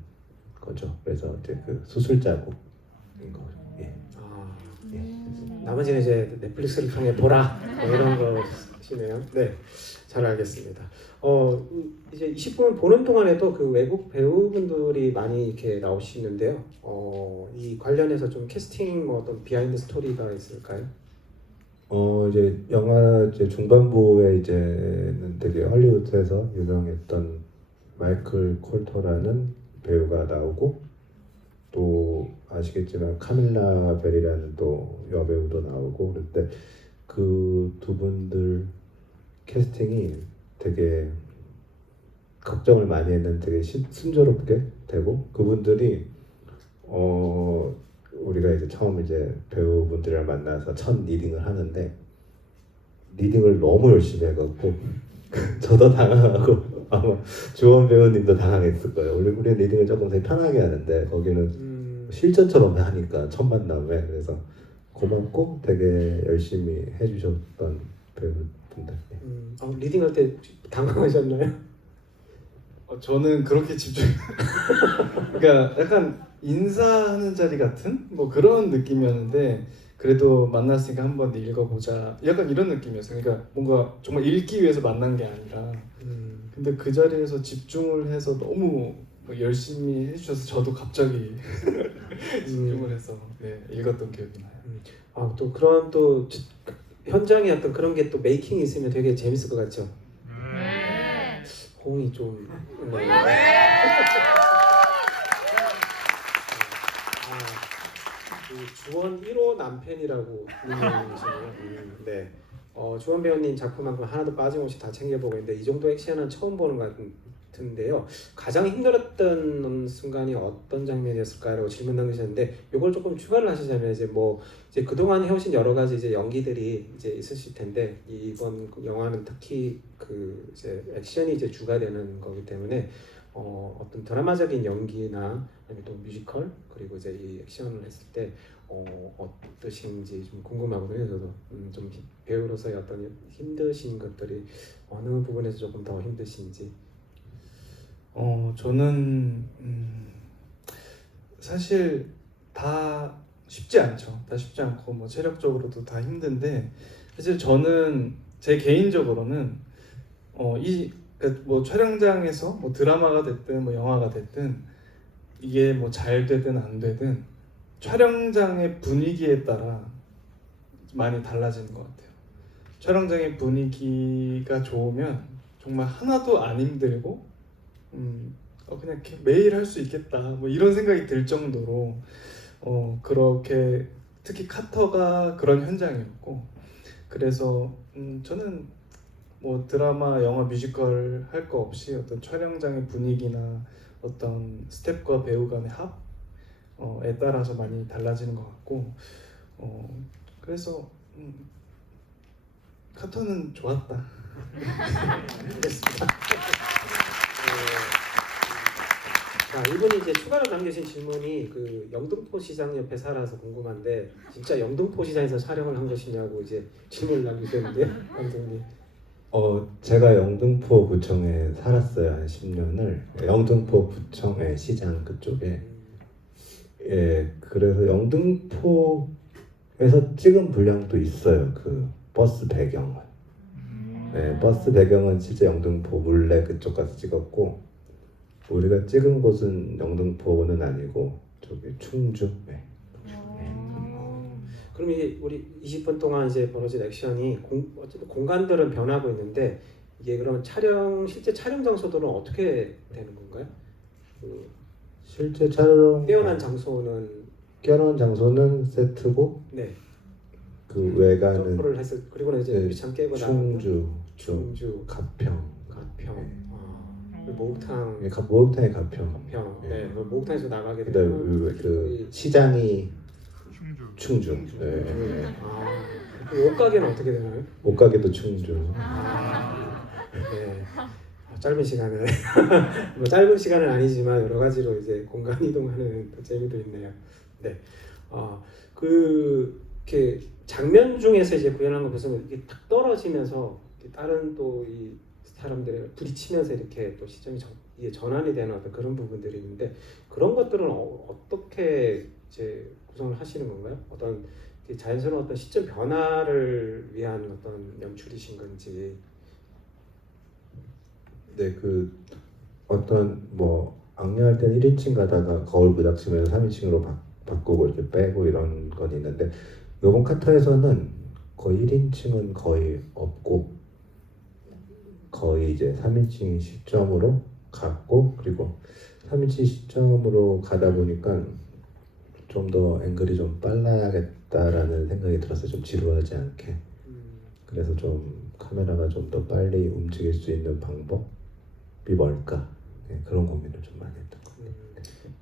거죠. 그래서 이제 그 수술 자국인 거죠. 예. 예. 나머지는 이제 넷플릭스를 통해 보라 뭐 이런 것이네요. 네, 잘 알겠습니다. 이제 20분 보는 동안에도 그 외국 배우분들이 많이 이렇게 나오시는데요. 이 관련해서 좀 캐스팅 뭐 어떤 비하인드 스토리가 있을까요? 이제 영화 이제 중반부에 이제는 되게 헐리우드에서 유명했던 마이클 콜터라는 배우가 나오고, 또 아시겠지만 카밀라 벨이라는 또 여배우도 나오고, 그런데 그 두 분들 캐스팅이 되게 걱정을 많이 했는데 되게 순조롭게 되고, 그분들이 우리가 이제 처음 이제 배우분들이랑 만나서 첫 리딩을 하는데 리딩을 너무 열심히 해갖고 저도 당황하고 아마 주원 배우님도 당황했을 거예요. 우리 리딩을 조금 더 편하게 하는데 거기는 실전처럼 하니까 첫 만남에. 그래서 고맙고 되게 열심히 해주셨던 배우분들. 리딩할 때 당황하셨나요? 저는 그렇게 그러니까 약간 인사하는 자리 같은 뭐 그런 느낌이었는데, 그래도 만났으니까 한번 읽어보자 약간 이런 느낌이었어요. 그러니까 뭔가 정말 읽기 위해서 만난 게 아니라, 근데 그 자리에서 집중을 해서 너무 열심히 해주셔서 저도 갑자기 집중을 해서 네, 읽었던 기억이 나요. 또 그런 또 현장에 어떤 그런 게 또 메이킹이 있으면 되게 재밌을 것 같죠. 네. 호응이 좀. 네. 그 주원 1호 남편이라고 유명하시네요. 네. 주원 배우님 작품만큼 하나도 빠짐없이 다 챙겨보고 있는데 이 정도 액션은 처음 보는 것 같은데요. 가장 힘들었던 순간이 어떤 장면이었을까라고 질문 남기셨는데 이걸 조금 추가를 하시자면 이제 그동안 해오신 여러 가지 이제 연기들이 이제 있으실 텐데 이번 영화는 특히 그 이제 액션이 이제 주가 되는 거기 때문에 어떤 드라마적인 연기나 아니면 또 뮤지컬 그리고 이제 이 액션을 했을 때 어떠신지 좀 궁금하거든요. 저도 좀 배우로서의 어떤 힘드신 것들이 어느 부분에서 조금 더 힘드신지. 저는 사실 다 쉽지 않죠. 다 쉽지 않고 뭐 체력적으로도 다 힘든데 사실 저는 제 개인적으로는 그러니까 뭐 촬영장에서 뭐 드라마가 됐든 뭐 영화가 됐든 이게 뭐 잘 되든 안 되든 촬영장의 분위기에 따라 많이 달라지는 것 같아요. 촬영장의 분위기가 좋으면 정말 하나도 안 힘들고 그냥 이렇게 매일 할 수 있겠다 뭐 이런 생각이 들 정도로 그렇게 특히 카터가 그런 현장이었고 그래서 저는 뭐 드라마, 영화, 뮤지컬 할 거 없이 어떤 촬영장의 분위기나 어떤 스태프과 배우 간의 합에 따라서 많이 달라지는 것 같고 그래서 카터는 좋았다. 알겠습니다. 자, 이분이 이제 추가로 남겨주신 질문이 그 영등포 시장 옆에 살아서 궁금한데 진짜 영등포 시장에서 촬영을 한 것이냐고 이제 질문을 남기셨는데 감독님. 제가 영등포 구청에 살았어요. 한 10년을. 영등포 구청의 시장 그쪽에. 예, 그래서 영등포에서 찍은 분량도 있어요. 그 버스 배경은. 네, 버스 배경은 실제 영등포 물레 그쪽 가서 찍었고 우리가 찍은 곳은 영등포는 아니고 저기 충주. 네. 그럼 이제 우리 20분 동안 이제 벌어진 액션이 어쨌든 공간들은 변하고 있는데 이게 그러면 실제 촬영 장소들은 어떻게 되는 건가요? 실제 촬영 깨어난 장소는 세트고 네. 그 외관은 점프를 했을 그리고는 이제 네, 유리창 깨고 나면 충주 가평. 목욕탕 예, 목욕탕의 가평. 네, 그 목욕탕에서 나가게 그다음에 되면 그 시장이 충주. 네. 옷가게는 어떻게 되나요? 옷가게도 충주. 네. 짧은 시간에 뭐 짧은 시간은 아니지만 여러 가지로 이제 공간 이동하는 또 재미도 있네요. 네. 이렇게 장면 중에서 이제 구현한 거 보시면 이게 탁 떨어지면서 다른 또 이 사람들이 부딪히면서 이렇게 또 시점이 이게 전환이 되는 어떤 그런 부분들이 있는데 그런 것들은 어떻게 이제 구성을 하시는 건가요? 어떤 자연스러운 어떤 시점 변화를 위한 어떤 연출이신 건지. 네, 그 어떤 뭐 악령할 때는 1인칭 가다가 거울 부닥치면서 3인칭으로 바꾸고 이렇게 빼고 이런 건 있는데 이번 카터에서는 거의 1인칭은 거의 없고 거의 이제 3인칭 시점으로 갔고 그리고 3인칭 시점으로 가다 보니까 좀 더 앵글이 좀 빨라야겠다라는 생각이 들었어요. 좀 지루하지 않게. 그래서 좀 카메라가 좀 더 빨리 움직일 수 있는 방법이 뭘까? 네, 그런 고민을 좀 많이 했던 것 같아요.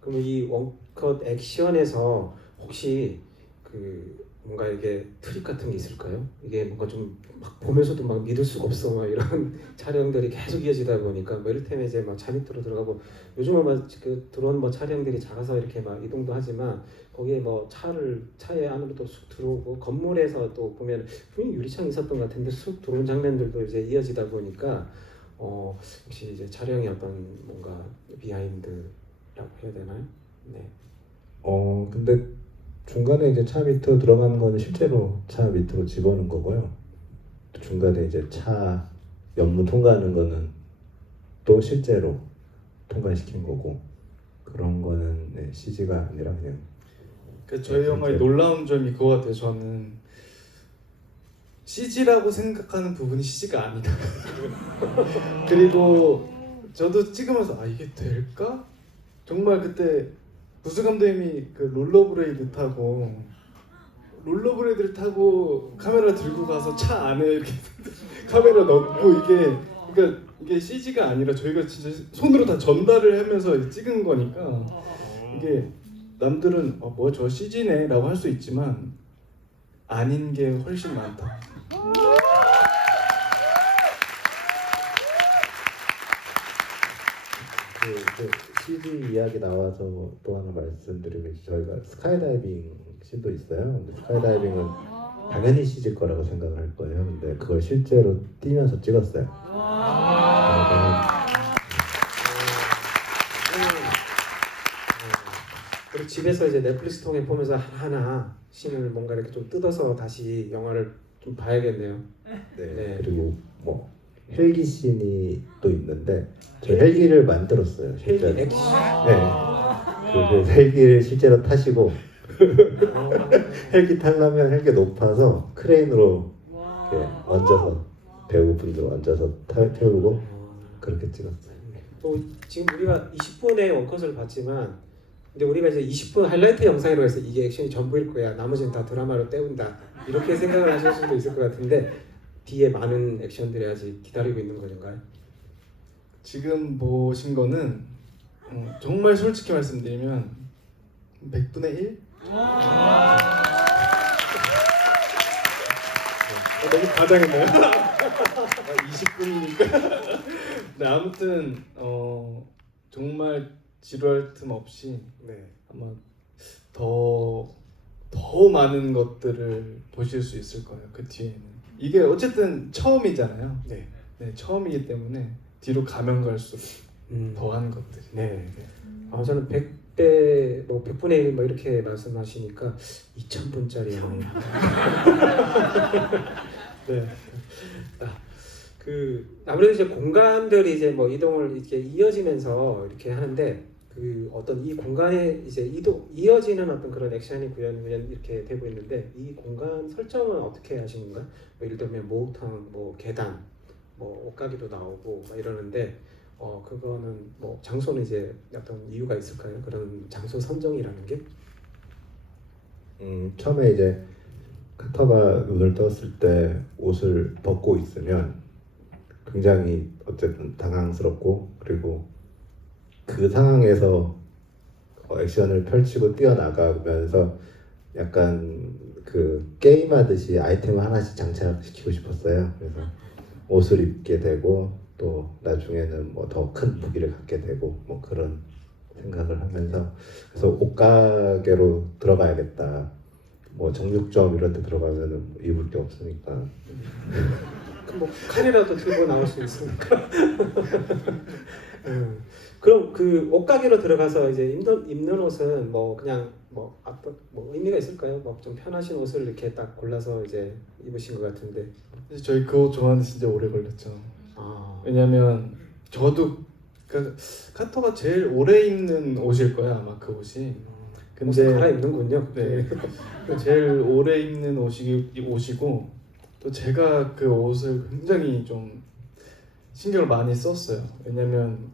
그럼 이 원컷 액션에서 혹시 그 뭔가 이게 트릭 같은 게 있을까요? 이게 뭔가 좀 막 보면서도 막 믿을 수가 없어 막 이런 촬영들이 계속 이어지다 보니까 뭐 이를테면 이제 막 차 밑으로 들어가고 요즘은 막그 드론 뭐 촬영들이 작아서 이렇게 막 이동도 하지만 거기에 뭐 차에 안으로 또 쑥 들어오고 건물에서 또 보면 분명히 유리창이 있었던 것 같은데 쑥 들어온 장면들도 이제 이어지다 보니까 혹시 이제 촬영의 어떤 뭔가 비하인드라고 해야 되나요? 네. 근데 중간에 이제 차 밑으로 들어가는 거는 실제로 차 밑으로 집어넣은 거고요. 또 중간에 이제 차 연문 통과하는 거는 또 실제로 통과시킨 거고 그런 거는 네, CG가 아니라 그냥. 그 저희 영화의 놀라운 점이 그거 같아요. 저는 CG라고 생각하는 부분이 CG가 아니다. 그리고 저도 찍으면서 아 이게 될까? 정말 그때 부수 감독님이 그 롤러브레이드를 타고 카메라 들고 가서 차 안에 이렇게 카메라 넣고 이게 CG가 아니라 저희가 진짜 손으로 다 전달을 하면서 찍은 거니까 이게 남들은 뭐 저 CG네라고 할 수 있지만 아닌 게 훨씬 많다. 그 CG 이야기 나와서 또 하나 말씀드리면 저희가 스카이다이빙 씬도 있어요. 근데 스카이다이빙은 당연히 CG일 거라고 생각을 할 거예요. 근데 그걸 실제로 뛰면서 찍었어요. 그리고 집에서 이제 넷플릭스 통해 보면서 하나하나 씬을 뭔가 이렇게 좀 뜯어서 다시 영화를 좀 봐야겠네요. 네. 그리고 뭐 헬기 씬이 또 있는데 저 헬기를 만들었어요. 헬기 실제로. 액션. 네. 그 헬기를 실제로 타시고 헬기 타려면 헬기 높아서 크레인으로 이렇게 얹어서 배우분들 얹어서 태우고 그렇게 찍었어요. 또 지금 우리가 20분의 원컷을 봤지만 근데 우리가 이제 20분 하이라이트 영상이라고 해서 이게 액션이 전부일 거야. 나머지는 다 드라마로 때운다. 이렇게 생각을 하실 수도 있을 것 같은데 뒤에 많은 액션들이 아직 기다리고 있는 건가요? 지금 보신 거는 정말 솔직히 말씀드리면 100분의 1? 너무 과장했나요? 20분이니까. 네, 아무튼 정말 지루할 틈 없이 네. 아마 더 많은 것들을 보실 수 있을 거예요. 그 뒤에는 이게 어쨌든 처음이잖아요. 네. 네, 처음이기 때문에 뒤로 가면 갈수록 음. 더한 것들이. 네. 저는 100배, 뭐 100분의 1 뭐 이렇게 말씀하시니까 2000분짜리예요. 네. 그 아무래도 이제 공간들이 이제 뭐 이동을 이렇게 이어지면서 이렇게 하는데 그 어떤 이 공간에 이제 이어지는 어떤 그런 액션이 구현구현 이렇게 되고 있는데 이 공간 설정은 어떻게 하신 건가요? 뭐 예를 들면 목욕탕, 뭐 계단, 뭐 옷가게도 나오고 막 이러는데 그거는 뭐 장소는 이제 어떤 이유가 있을까요? 그런 장소 선정이라는 게? 처음에 이제 카터가 눈을 떴을 때 옷을 벗고 있으면 굉장히 어쨌든 당황스럽고 그리고 그 상황에서 액션을 펼치고 뛰어나가면서 약간 그 게임하듯이 아이템을 하나씩 장착시키고 싶었어요. 그래서 옷을 입게 되고 또 나중에는 뭐 더 큰 무기를 갖게 되고 뭐 그런 생각을 하면서 그래서 옷가게로 들어가야겠다. 뭐 정육점 이런 데 들어가면은 입을 게 없으니까 뭐 칼이라도 들고 나올 수 있으니까. 그럼 그 옷가게로 들어가서 이제 입는 옷은 뭐 그냥 뭐 의미가 있을까요? 뭐 좀 편하신 옷을 이렇게 딱 골라서 이제 입으신 것 같은데. 그래서 저희 그 옷 좋아하는데 진짜 오래 걸렸죠. 아. 왜냐면 저도 그러니까 카터가 제일 오래 입는 옷일 거야 아마 그 옷이. 옷을 갈아입는군요. 네. 제일 오래 입는 옷이고 또 제가 그 옷을 굉장히 좀 신경을 많이 썼어요. 왜냐면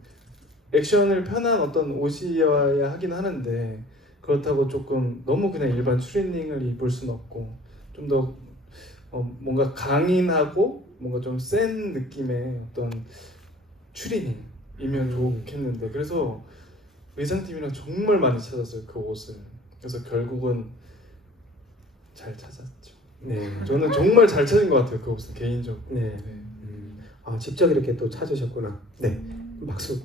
액션을 편한 어떤 옷이어야 하긴 하는데 그렇다고 조금 너무 그냥 일반 추리닝을 입을 수는 없고 좀 더 뭔가 강인하고 뭔가 좀 센 느낌의 어떤 추리닝이면 좋겠는데 그래서 의상팀이랑 정말 많이 찾았어요 그 옷을. 그래서 결국은 잘 찾았죠. 네. 저는 정말 잘 찾은 것 같아요 그 옷은 개인적으로. 네. 직접 이렇게 또 찾으셨구나. 네. 박수.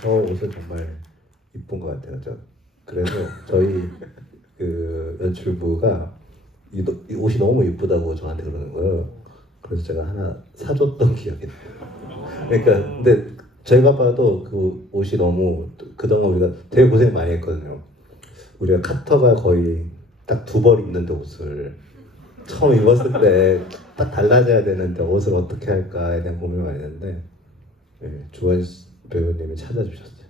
저 옷은 정말 이쁜 것 같아요. 그래서 저희 그 연출부가 이 옷이 너무 이쁘다고 저한테 그러는 거예요. 그래서 제가 하나 사줬던 기억이 나요. 그러니까 근데 제가 봐도 그 옷이 너무 그동안 우리가 되게 고생 많이 했거든요. 우리가 카터가 거의 딱 2벌 입는데 옷을 처음 입었을 때 딱 달라져야 되는데 옷을 어떻게 할까에 대한 고민을 많이 했는데 주원 배우님이 찾아주셨어요.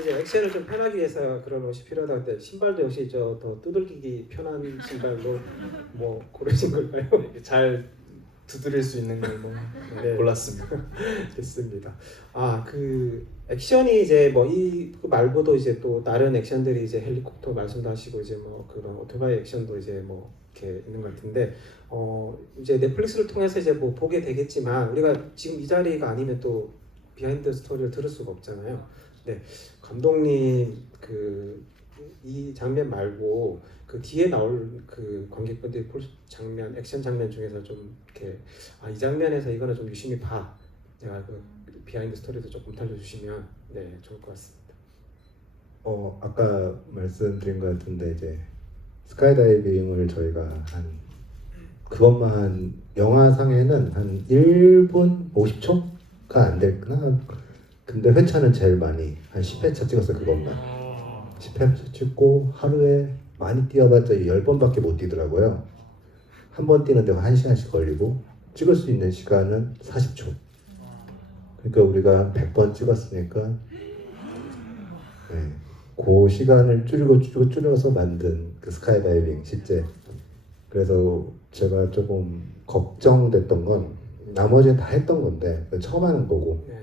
이제 액션을 좀 편하기 위해서 그런 옷이 필요하다고 할때 신발도 역시 저 더 두들기기 편한 신발로 뭐 고르신 걸까요? 잘 두드릴 수 있는 걸 뭐 네. 골랐습니다. 됐습니다. 아, 그 액션이 이제 뭐 이 말고도 이제 또 다른 액션들이 이제 헬리콥터 말씀도 하시고 이제 뭐 그런 오토바이 액션도 이제 뭐 이렇게 있는 것 같은데 이제 넷플릭스를 통해서 이제 뭐 보게 되겠지만 우리가 지금 이 자리가 아니면 또 비하인드 스토리를 들을 수가 없잖아요. 네, 감독님 그 이 장면 말고 그 뒤에 나올 그 관객분들이 볼 장면, 액션 장면 중에서 좀 이렇게 이 장면에서 이거는 좀 유심히 봐. 제가 그 비하인드 스토리도 조금 들려주시면 네 좋을 것 같습니다. 아까 말씀드린 것 같은데 이제 스카이다이빙을 저희가 한 그것만 한 영화상에는 한 1분 50초가 안 됐구나. 근데 회차는 제일 많이 한 10회차 찍었어요. 그것만 10회차 찍고 하루에 많이 뛰어봤자 10번밖에 못 뛰더라고요. 한 번 뛰는데 1시간씩 걸리고 찍을 수 있는 시간은 40초. 그러니까 우리가 100번 찍었으니까 네, 그 시간을 줄여서 만든 그 스카이다이빙 실제. 그래서 제가 조금 걱정됐던 건 나머지는 다 했던 건데 처음 하는 거고 네.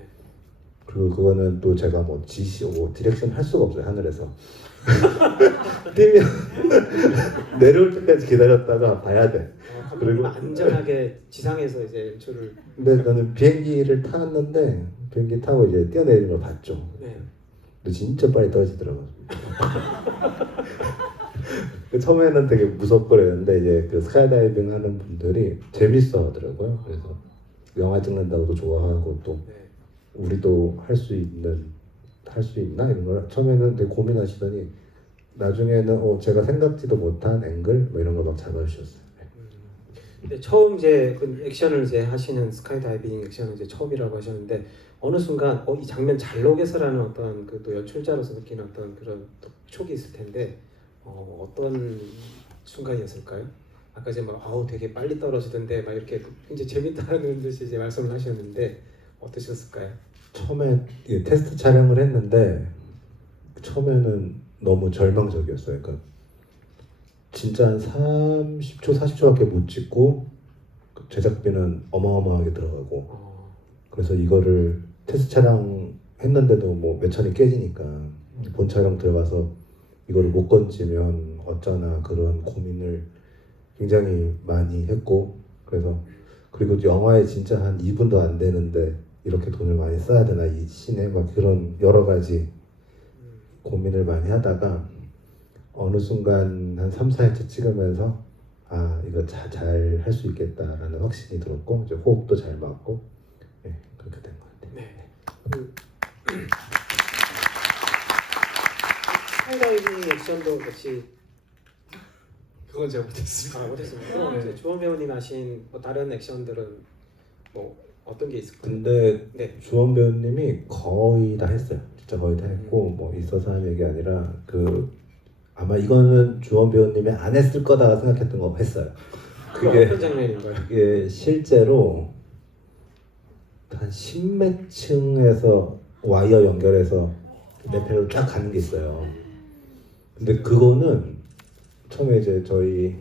그리고 그거는 또 제가 뭐 지시고 디렉션 할 수가 없어요. 하늘에서 뛰면 내려올 때까지 기다렸다가 봐야 돼. 감독님 안전하게 지상에서 이제 연출을. 근데 나는 비행기를 탔는데 비행기 타고 이제 뛰어내리는 걸 봤죠. 네. 근데 진짜 빨리 떨어지더라고요. 처음에는 되게 무섭고 그랬는데 이제 그 스카이다이빙 하는 분들이 재밌어 하더라고요. 그래서 영화 찍는다고도 좋아하고 또 네. 우리도 할 수 있나 이런 걸 처음에는 되게 고민하시더니 나중에는 제가 생각지도 못한 앵글 뭐 이런 거 막 잡아주셨어요. 근데 처음 이제 그 액션을 이제 하시는 스카이다이빙 액션은 이제 처음이라고 하셨는데 어느 순간 이 장면 잘 나오겠어라는 어떤 그 또 연출자로서 느끼는 어떤 그런 또 촉이 있을 텐데 어떤 순간이었을까요? 아까 이제 막 되게 빨리 떨어지던데 막 이렇게 굉장히 재밌다는 듯이 이제 말씀을 하셨는데 어떠셨을까요? 처음에 테스트 촬영을 했는데 처음에는 너무 절망적이었어요. 그러니까 진짜 한 30초, 40초밖에 못 찍고 제작비는 어마어마하게 들어가고 그래서 이거를 테스트 촬영 했는데도 뭐 몇 천이 깨지니까 본 촬영 들어가서 이거를 못 건지면 어쩌나 그런 고민을 굉장히 많이 했고 그래서 그리고 영화에 진짜 한 2분도 안 되는데 이렇게 돈을 많이 써야 되나 이 씬에 막 그런 여러 가지 고민을 많이 하다가 어느 순간 한 3, 4회차 찍으면서 이거 잘 할 수 있겠다라는 확신이 들었고 이제 호흡도 잘 맞고 그렇게 된 것 같아요. 네. 스카이다이빙 액션도 역시 그건 제가 못했습니다. 못했습니다. 네. 이제 주원 배우님 하신 뭐 다른 액션들은 뭐 어떤 게 있을까요? 근데 네. 주원 배우님이 거의 다 했어요. 진짜 거의 다 했고 뭐 있어서 하는 얘기 아니라 아마 이거는 주원 배우님이 안 했을 거다 생각했던 거 했어요. 그게 어떤 장면인가요? 그게 실제로 한 10몇 층에서 와이어 연결해서 내 배로 쫙 가는 게 있어요. 근데 그거는 처음에 이제 저희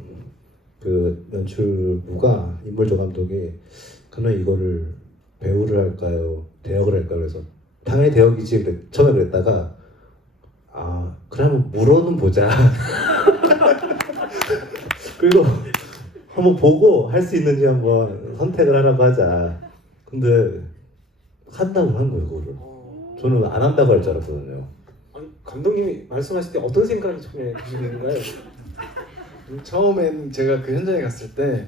그 연출부가 임물조 감독이 그러면 이거를 배우를 할까요? 대역을 할까요? 그래서 당연히 대역이지 처음에 그랬다가 그러면 물어는 보자. 그리고 한번 보고 할 수 있는지 한번 선택을 하라고 하자. 근데 한다고 한 거예요, 그거를. 저는 안 한다고 할 줄 알았거든요. 아니, 감독님이 말씀하실 때 어떤 생각이 처음에 드시는 건가요? 처음엔 제가 그 현장에 갔을 때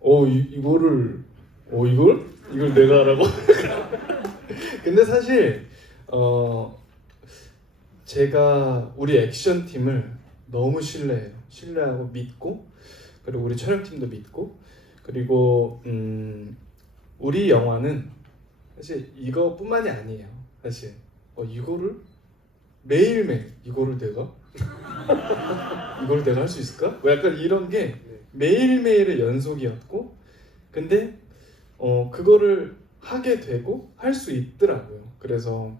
이걸 내가 하라고? 근데 사실 제가 우리 액션 팀을 너무 신뢰하고 믿고 그리고 우리 촬영팀도 믿고 그리고 우리 영화는 사실 이거뿐만이 아니에요. 사실 이거를 매일매일 이거를 내가 할 수 있을까? 뭐 약간 이런 게 매일매일의 연속이었고 근데 그거를 하게 되고 할 수 있더라고요. 그래서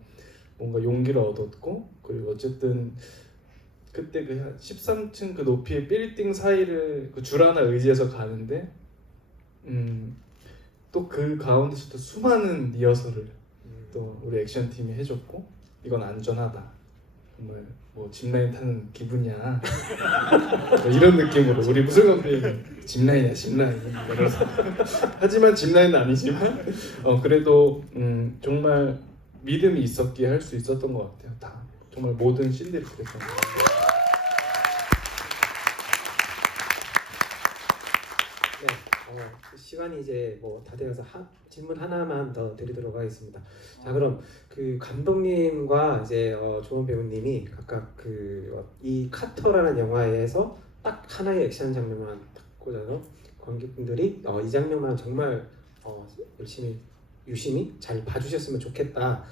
뭔가 용기를 얻었고 그리고 어쨌든 그때 그 13층 그 높이의 빌딩 사이를 그 줄 하나 의지해서 가는데 또 그 가운데서 또 수많은 리허설을 또 우리 액션 팀이 해줬고 이건 안전하다 정말 뭐 짚라인 타는 기분이야 뭐 이런 느낌으로 우리 무술 감독님 짚라인이야 짚라인 이러면서 하지만 짚라인은 아니지만 그래도 정말 믿음이 있었기에 할 수 있었던 것 같아요. 다 정말 모든 씬들이 그랬던 것 같아요. 네, 시간이 이제 뭐 다 되어서 질문 하나만 더 드리도록 하겠습니다. 자, 그럼 그 감독님과 이제 조원 배우님이 각각 이 카터라는 영화에서 딱 하나의 액션 장면만 딱 꽂아서 관객분들이 이 장면만 정말 열심히 유심히 잘 봐주셨으면 좋겠다.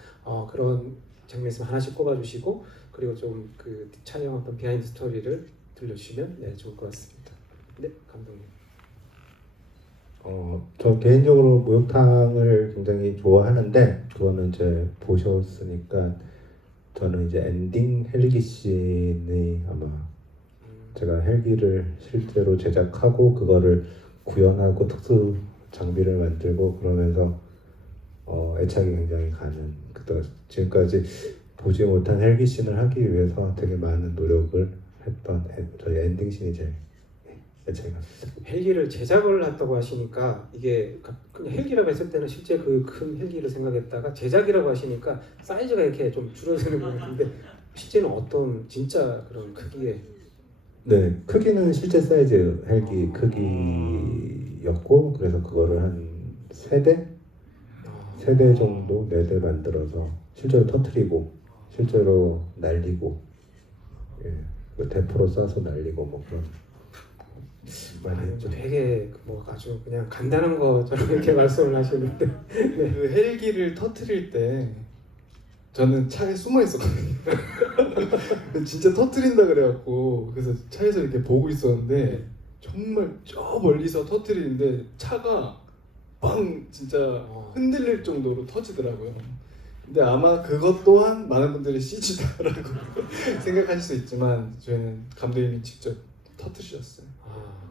그런 장면 있으면 하나씩 꼽아주시고 그리고 좀 그 촬영 어떤 비하인드 스토리를 들려주시면 네, 좋을 것 같습니다. 네, 감독님. 저 개인적으로 목욕탕을 굉장히 좋아하는데 그거는 이제 보셨으니까 저는 이제 엔딩 헬기 씬이 아마 제가 헬기를 실제로 제작하고 그거를 구현하고 특수 장비를 만들고 그러면서 애착이 굉장히 가는 지금까지 보지 못한 헬기 씬을 하기 위해서 되게 많은 노력을 했던 저희 엔딩 씬이 제일 애착이 갔습니다. 헬기를 제작을 했다고 하시니까 이게 그냥 헬기라고 했을 때는 실제 그 큰 헬기를 생각했다가 제작이라고 하시니까 사이즈가 이렇게 좀 줄어드는 것 같은데 실제는 어떤 진짜 그런 크기의 네, 크기는 실제 사이즈 헬기 크기였고 그래서 그거를 한 3대 정도 4대 만들어서 실제로 터트리고 실제로 날리고 대포로 쏴서 날리고 뭐 그런 많이 했죠. 되게 뭐 아주 그냥 간단한 것처럼 이렇게 말씀을 하시는데 그 헬기를 터트릴 때 저는 차에 숨어 있었거든요. 진짜 터트린다 그래갖고 그래서 차에서 이렇게 보고 있었는데 정말 저 멀리서 터트리는데 차가 빵 진짜 흔들릴 정도로 터지더라고요. 근데 아마 그것 또한 많은 분들이 CG다라고 생각하실 수 있지만 저희는 감독님이 직접 터트리셨어요.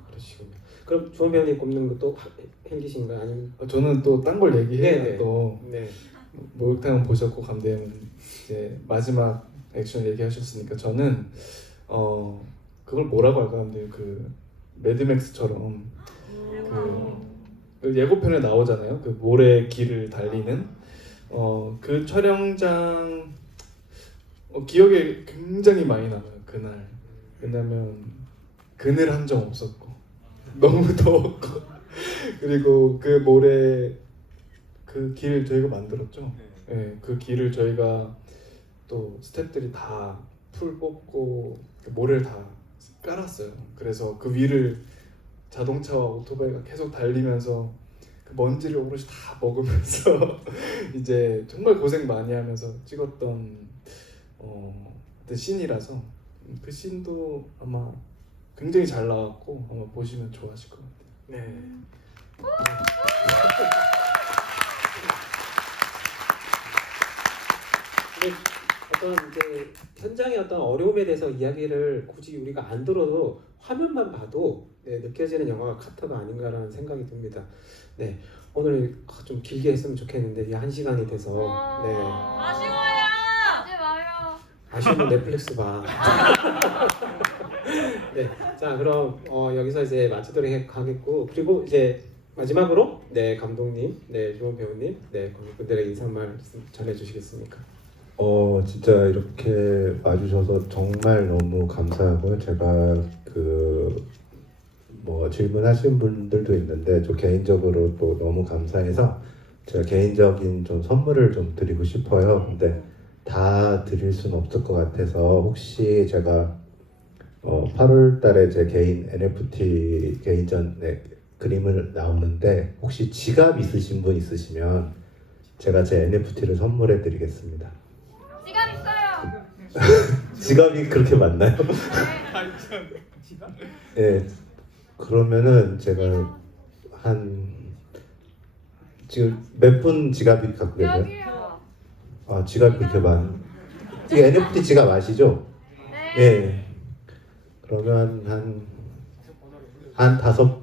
그러시군요. 그럼 조원 배우님 꼽는 것도 헬기신가요? 아니면 저는 또 딴 걸 얘기해야 네네. 또 네. 목욕탕은 보셨고 감독님은 이제 마지막 액션 얘기하셨으니까 저는 그걸 뭐라고 할까 감독님 그 매드맥스처럼 그 예고편에 나오잖아요. 그 모래 길을 달리는 그 촬영장 기억에 굉장히 많이 남아요. 그날 왜냐면 그늘 한 점 없었고 너무 더웠고 그리고 그 모래 그 길 저희가 만들었죠. 네, 그 길을 저희가 또 스태프들이 다 풀 뽑고 모래를 다 깔았어요. 그래서 그 위를 자동차와 오토바이가 계속 달리면서 그 먼지를 오롯이 다 먹으면서 이제 정말 고생 많이 하면서 찍었던 어떤 씬이라서 그 씬도 아마 굉장히 잘 나왔고 아마 보시면 좋아하실 것 같아요. 네. 근데 어떤 이제 현장의 어떤 어려움에 대해서 이야기를 굳이 우리가 안 들어도 화면만 봐도 느껴지는 영화가 카터가 아닌가라는 생각이 듭니다. 네, 오늘 좀 길게 했으면 좋겠는데 이게 1시간이 돼서 네. 아쉬워요. 하지 마요. 아쉬우면 넷플릭스 봐. 네, 자 그럼 여기서 이제 마치도록 하겠고 그리고 이제 마지막으로 네 감독님, 네 조원 배우님, 네 관객분들의 인사 말씀 전해주시겠습니까? 진짜 이렇게 와주셔서 정말 너무 감사하고요. 제가 뭐 질문하신 분들도 있는데 저 개인적으로 또 너무 감사해서 제가 개인적인 좀 선물을 좀 드리고 싶어요. 근데 다 드릴 수는 없을 것 같아서 혹시 제가 8월달에 제 개인 NFT 개인전에 그림을 나오는데 혹시 지갑 있으신 분 있으시면 제가 제 NFT를 선물해 드리겠습니다. 시간 있어요. 지갑이 그렇게 많나요? 네. 그러면은 제가 지금 몇 분 지갑이 갖고 계세요? 여기요. 지갑이 그렇게 이 NFT 지갑 아시죠? 네. 예. 그러면 한 다섯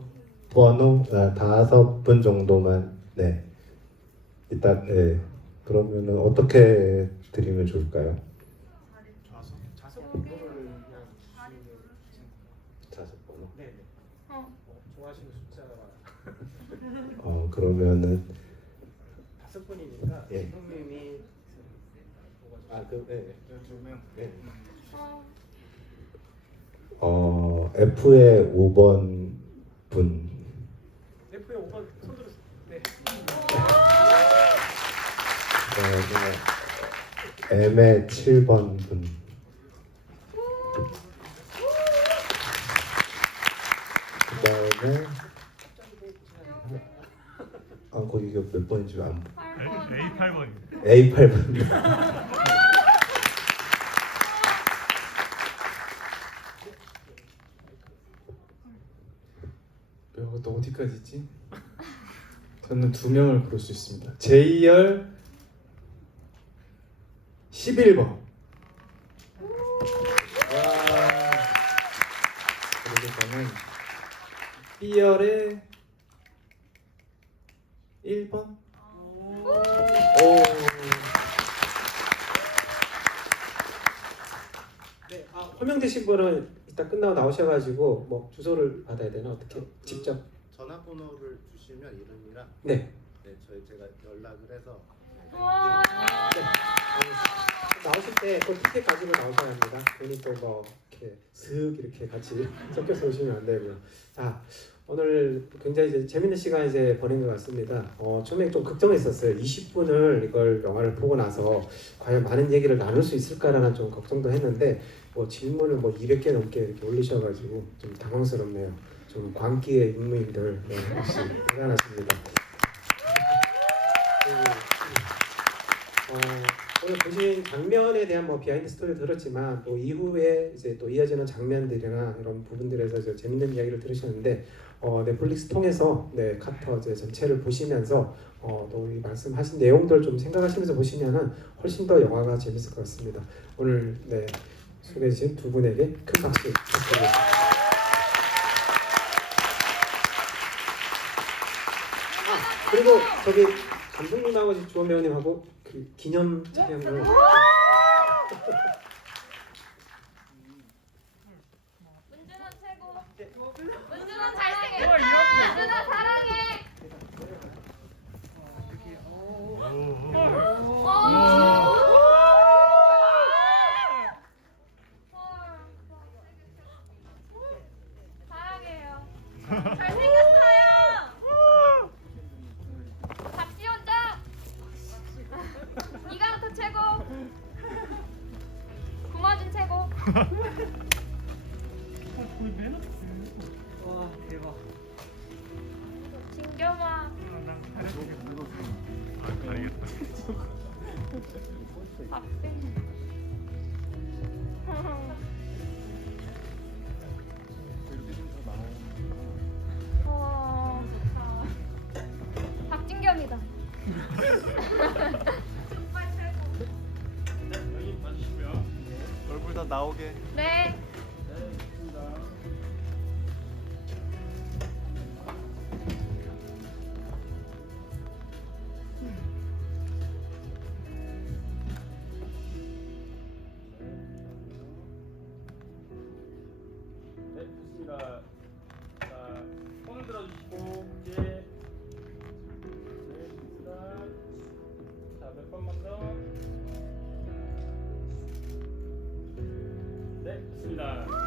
분 정도만 네. 일단 예. 그러면은 어떻게 드리면 좋을까요? 자석 번호를 그냥 다섯 번호. 네. 좋아하시는 숫자 그러면은 5분이니까 예. 형님이 네. 12명. 네. 어, F의 5번 분. F의 5번 손 들었어요. 네. 그다음에 M의 7번 분. 그다음에 거기가 몇 번인지 안 보. 8번. A 8번. 또 어디까지 있지? 저는 2명을 부를 수 있습니다. J열 11번. 그리고 저는 B열의 1번. 네. 호명되신 분은 이따 끝나고 나오셔가지고 뭐 주소를 받아야 되나 어떻게 직접? 전화번호를 주시면 이름이랑 네. 제가 연락을 해서 와. 나오실 때 또 티켓 가지고 나오셔야 합니다. 괜히 또 뭐 이렇게 슥 이렇게 같이 섞여서 오시면 안 되고요. 자, 오늘 굉장히 이제 재밌는 시간 이제 보낸 것 같습니다. 처음에 좀 걱정했었어요. 20분을 이걸 영화를 보고 나서 과연 많은 얘기를 나눌 수 있을까라는 좀 걱정도 했는데 뭐 질문을 뭐 200개 넘게 이렇게 올리셔가지고 좀 당황스럽네요. 좀 광기의 인물들 역시 대단하십니다. 오늘 보신 장면에 대한 뭐 비하인드 스토리 들었지만 또 이후에 이제 또 이어지는 장면들이나 이런 부분들에서 이제 재밌는 이야기를 들으셨는데 넷플릭스 통해서 카터 이제 전체를 보시면서 또 이 말씀하신 내용들 좀 생각하시면서 보시면은 훨씬 더 영화가 재밌을 것 같습니다. 오늘 소개해 주신 두 분에게 큰 박수 부탁드립니다. 그리고 저기 감독님하고 주원 배우님하고 그 기념 촬영을 문준원 최고. 문준원 잘생겼다. 문준원 사랑해. 사랑해요. 잘생겼어요. 박지원장. 이강터 최고. 구마준 최고. 와 대박. 진겸아. 박생. 와. 박진겸이다. 얼굴 다 나오게. 네. 네, 좋습니다. 자, 손을 들어주시고 이제 네, 좋습니다. 자, 몇 번만 더. 네, 좋습니다.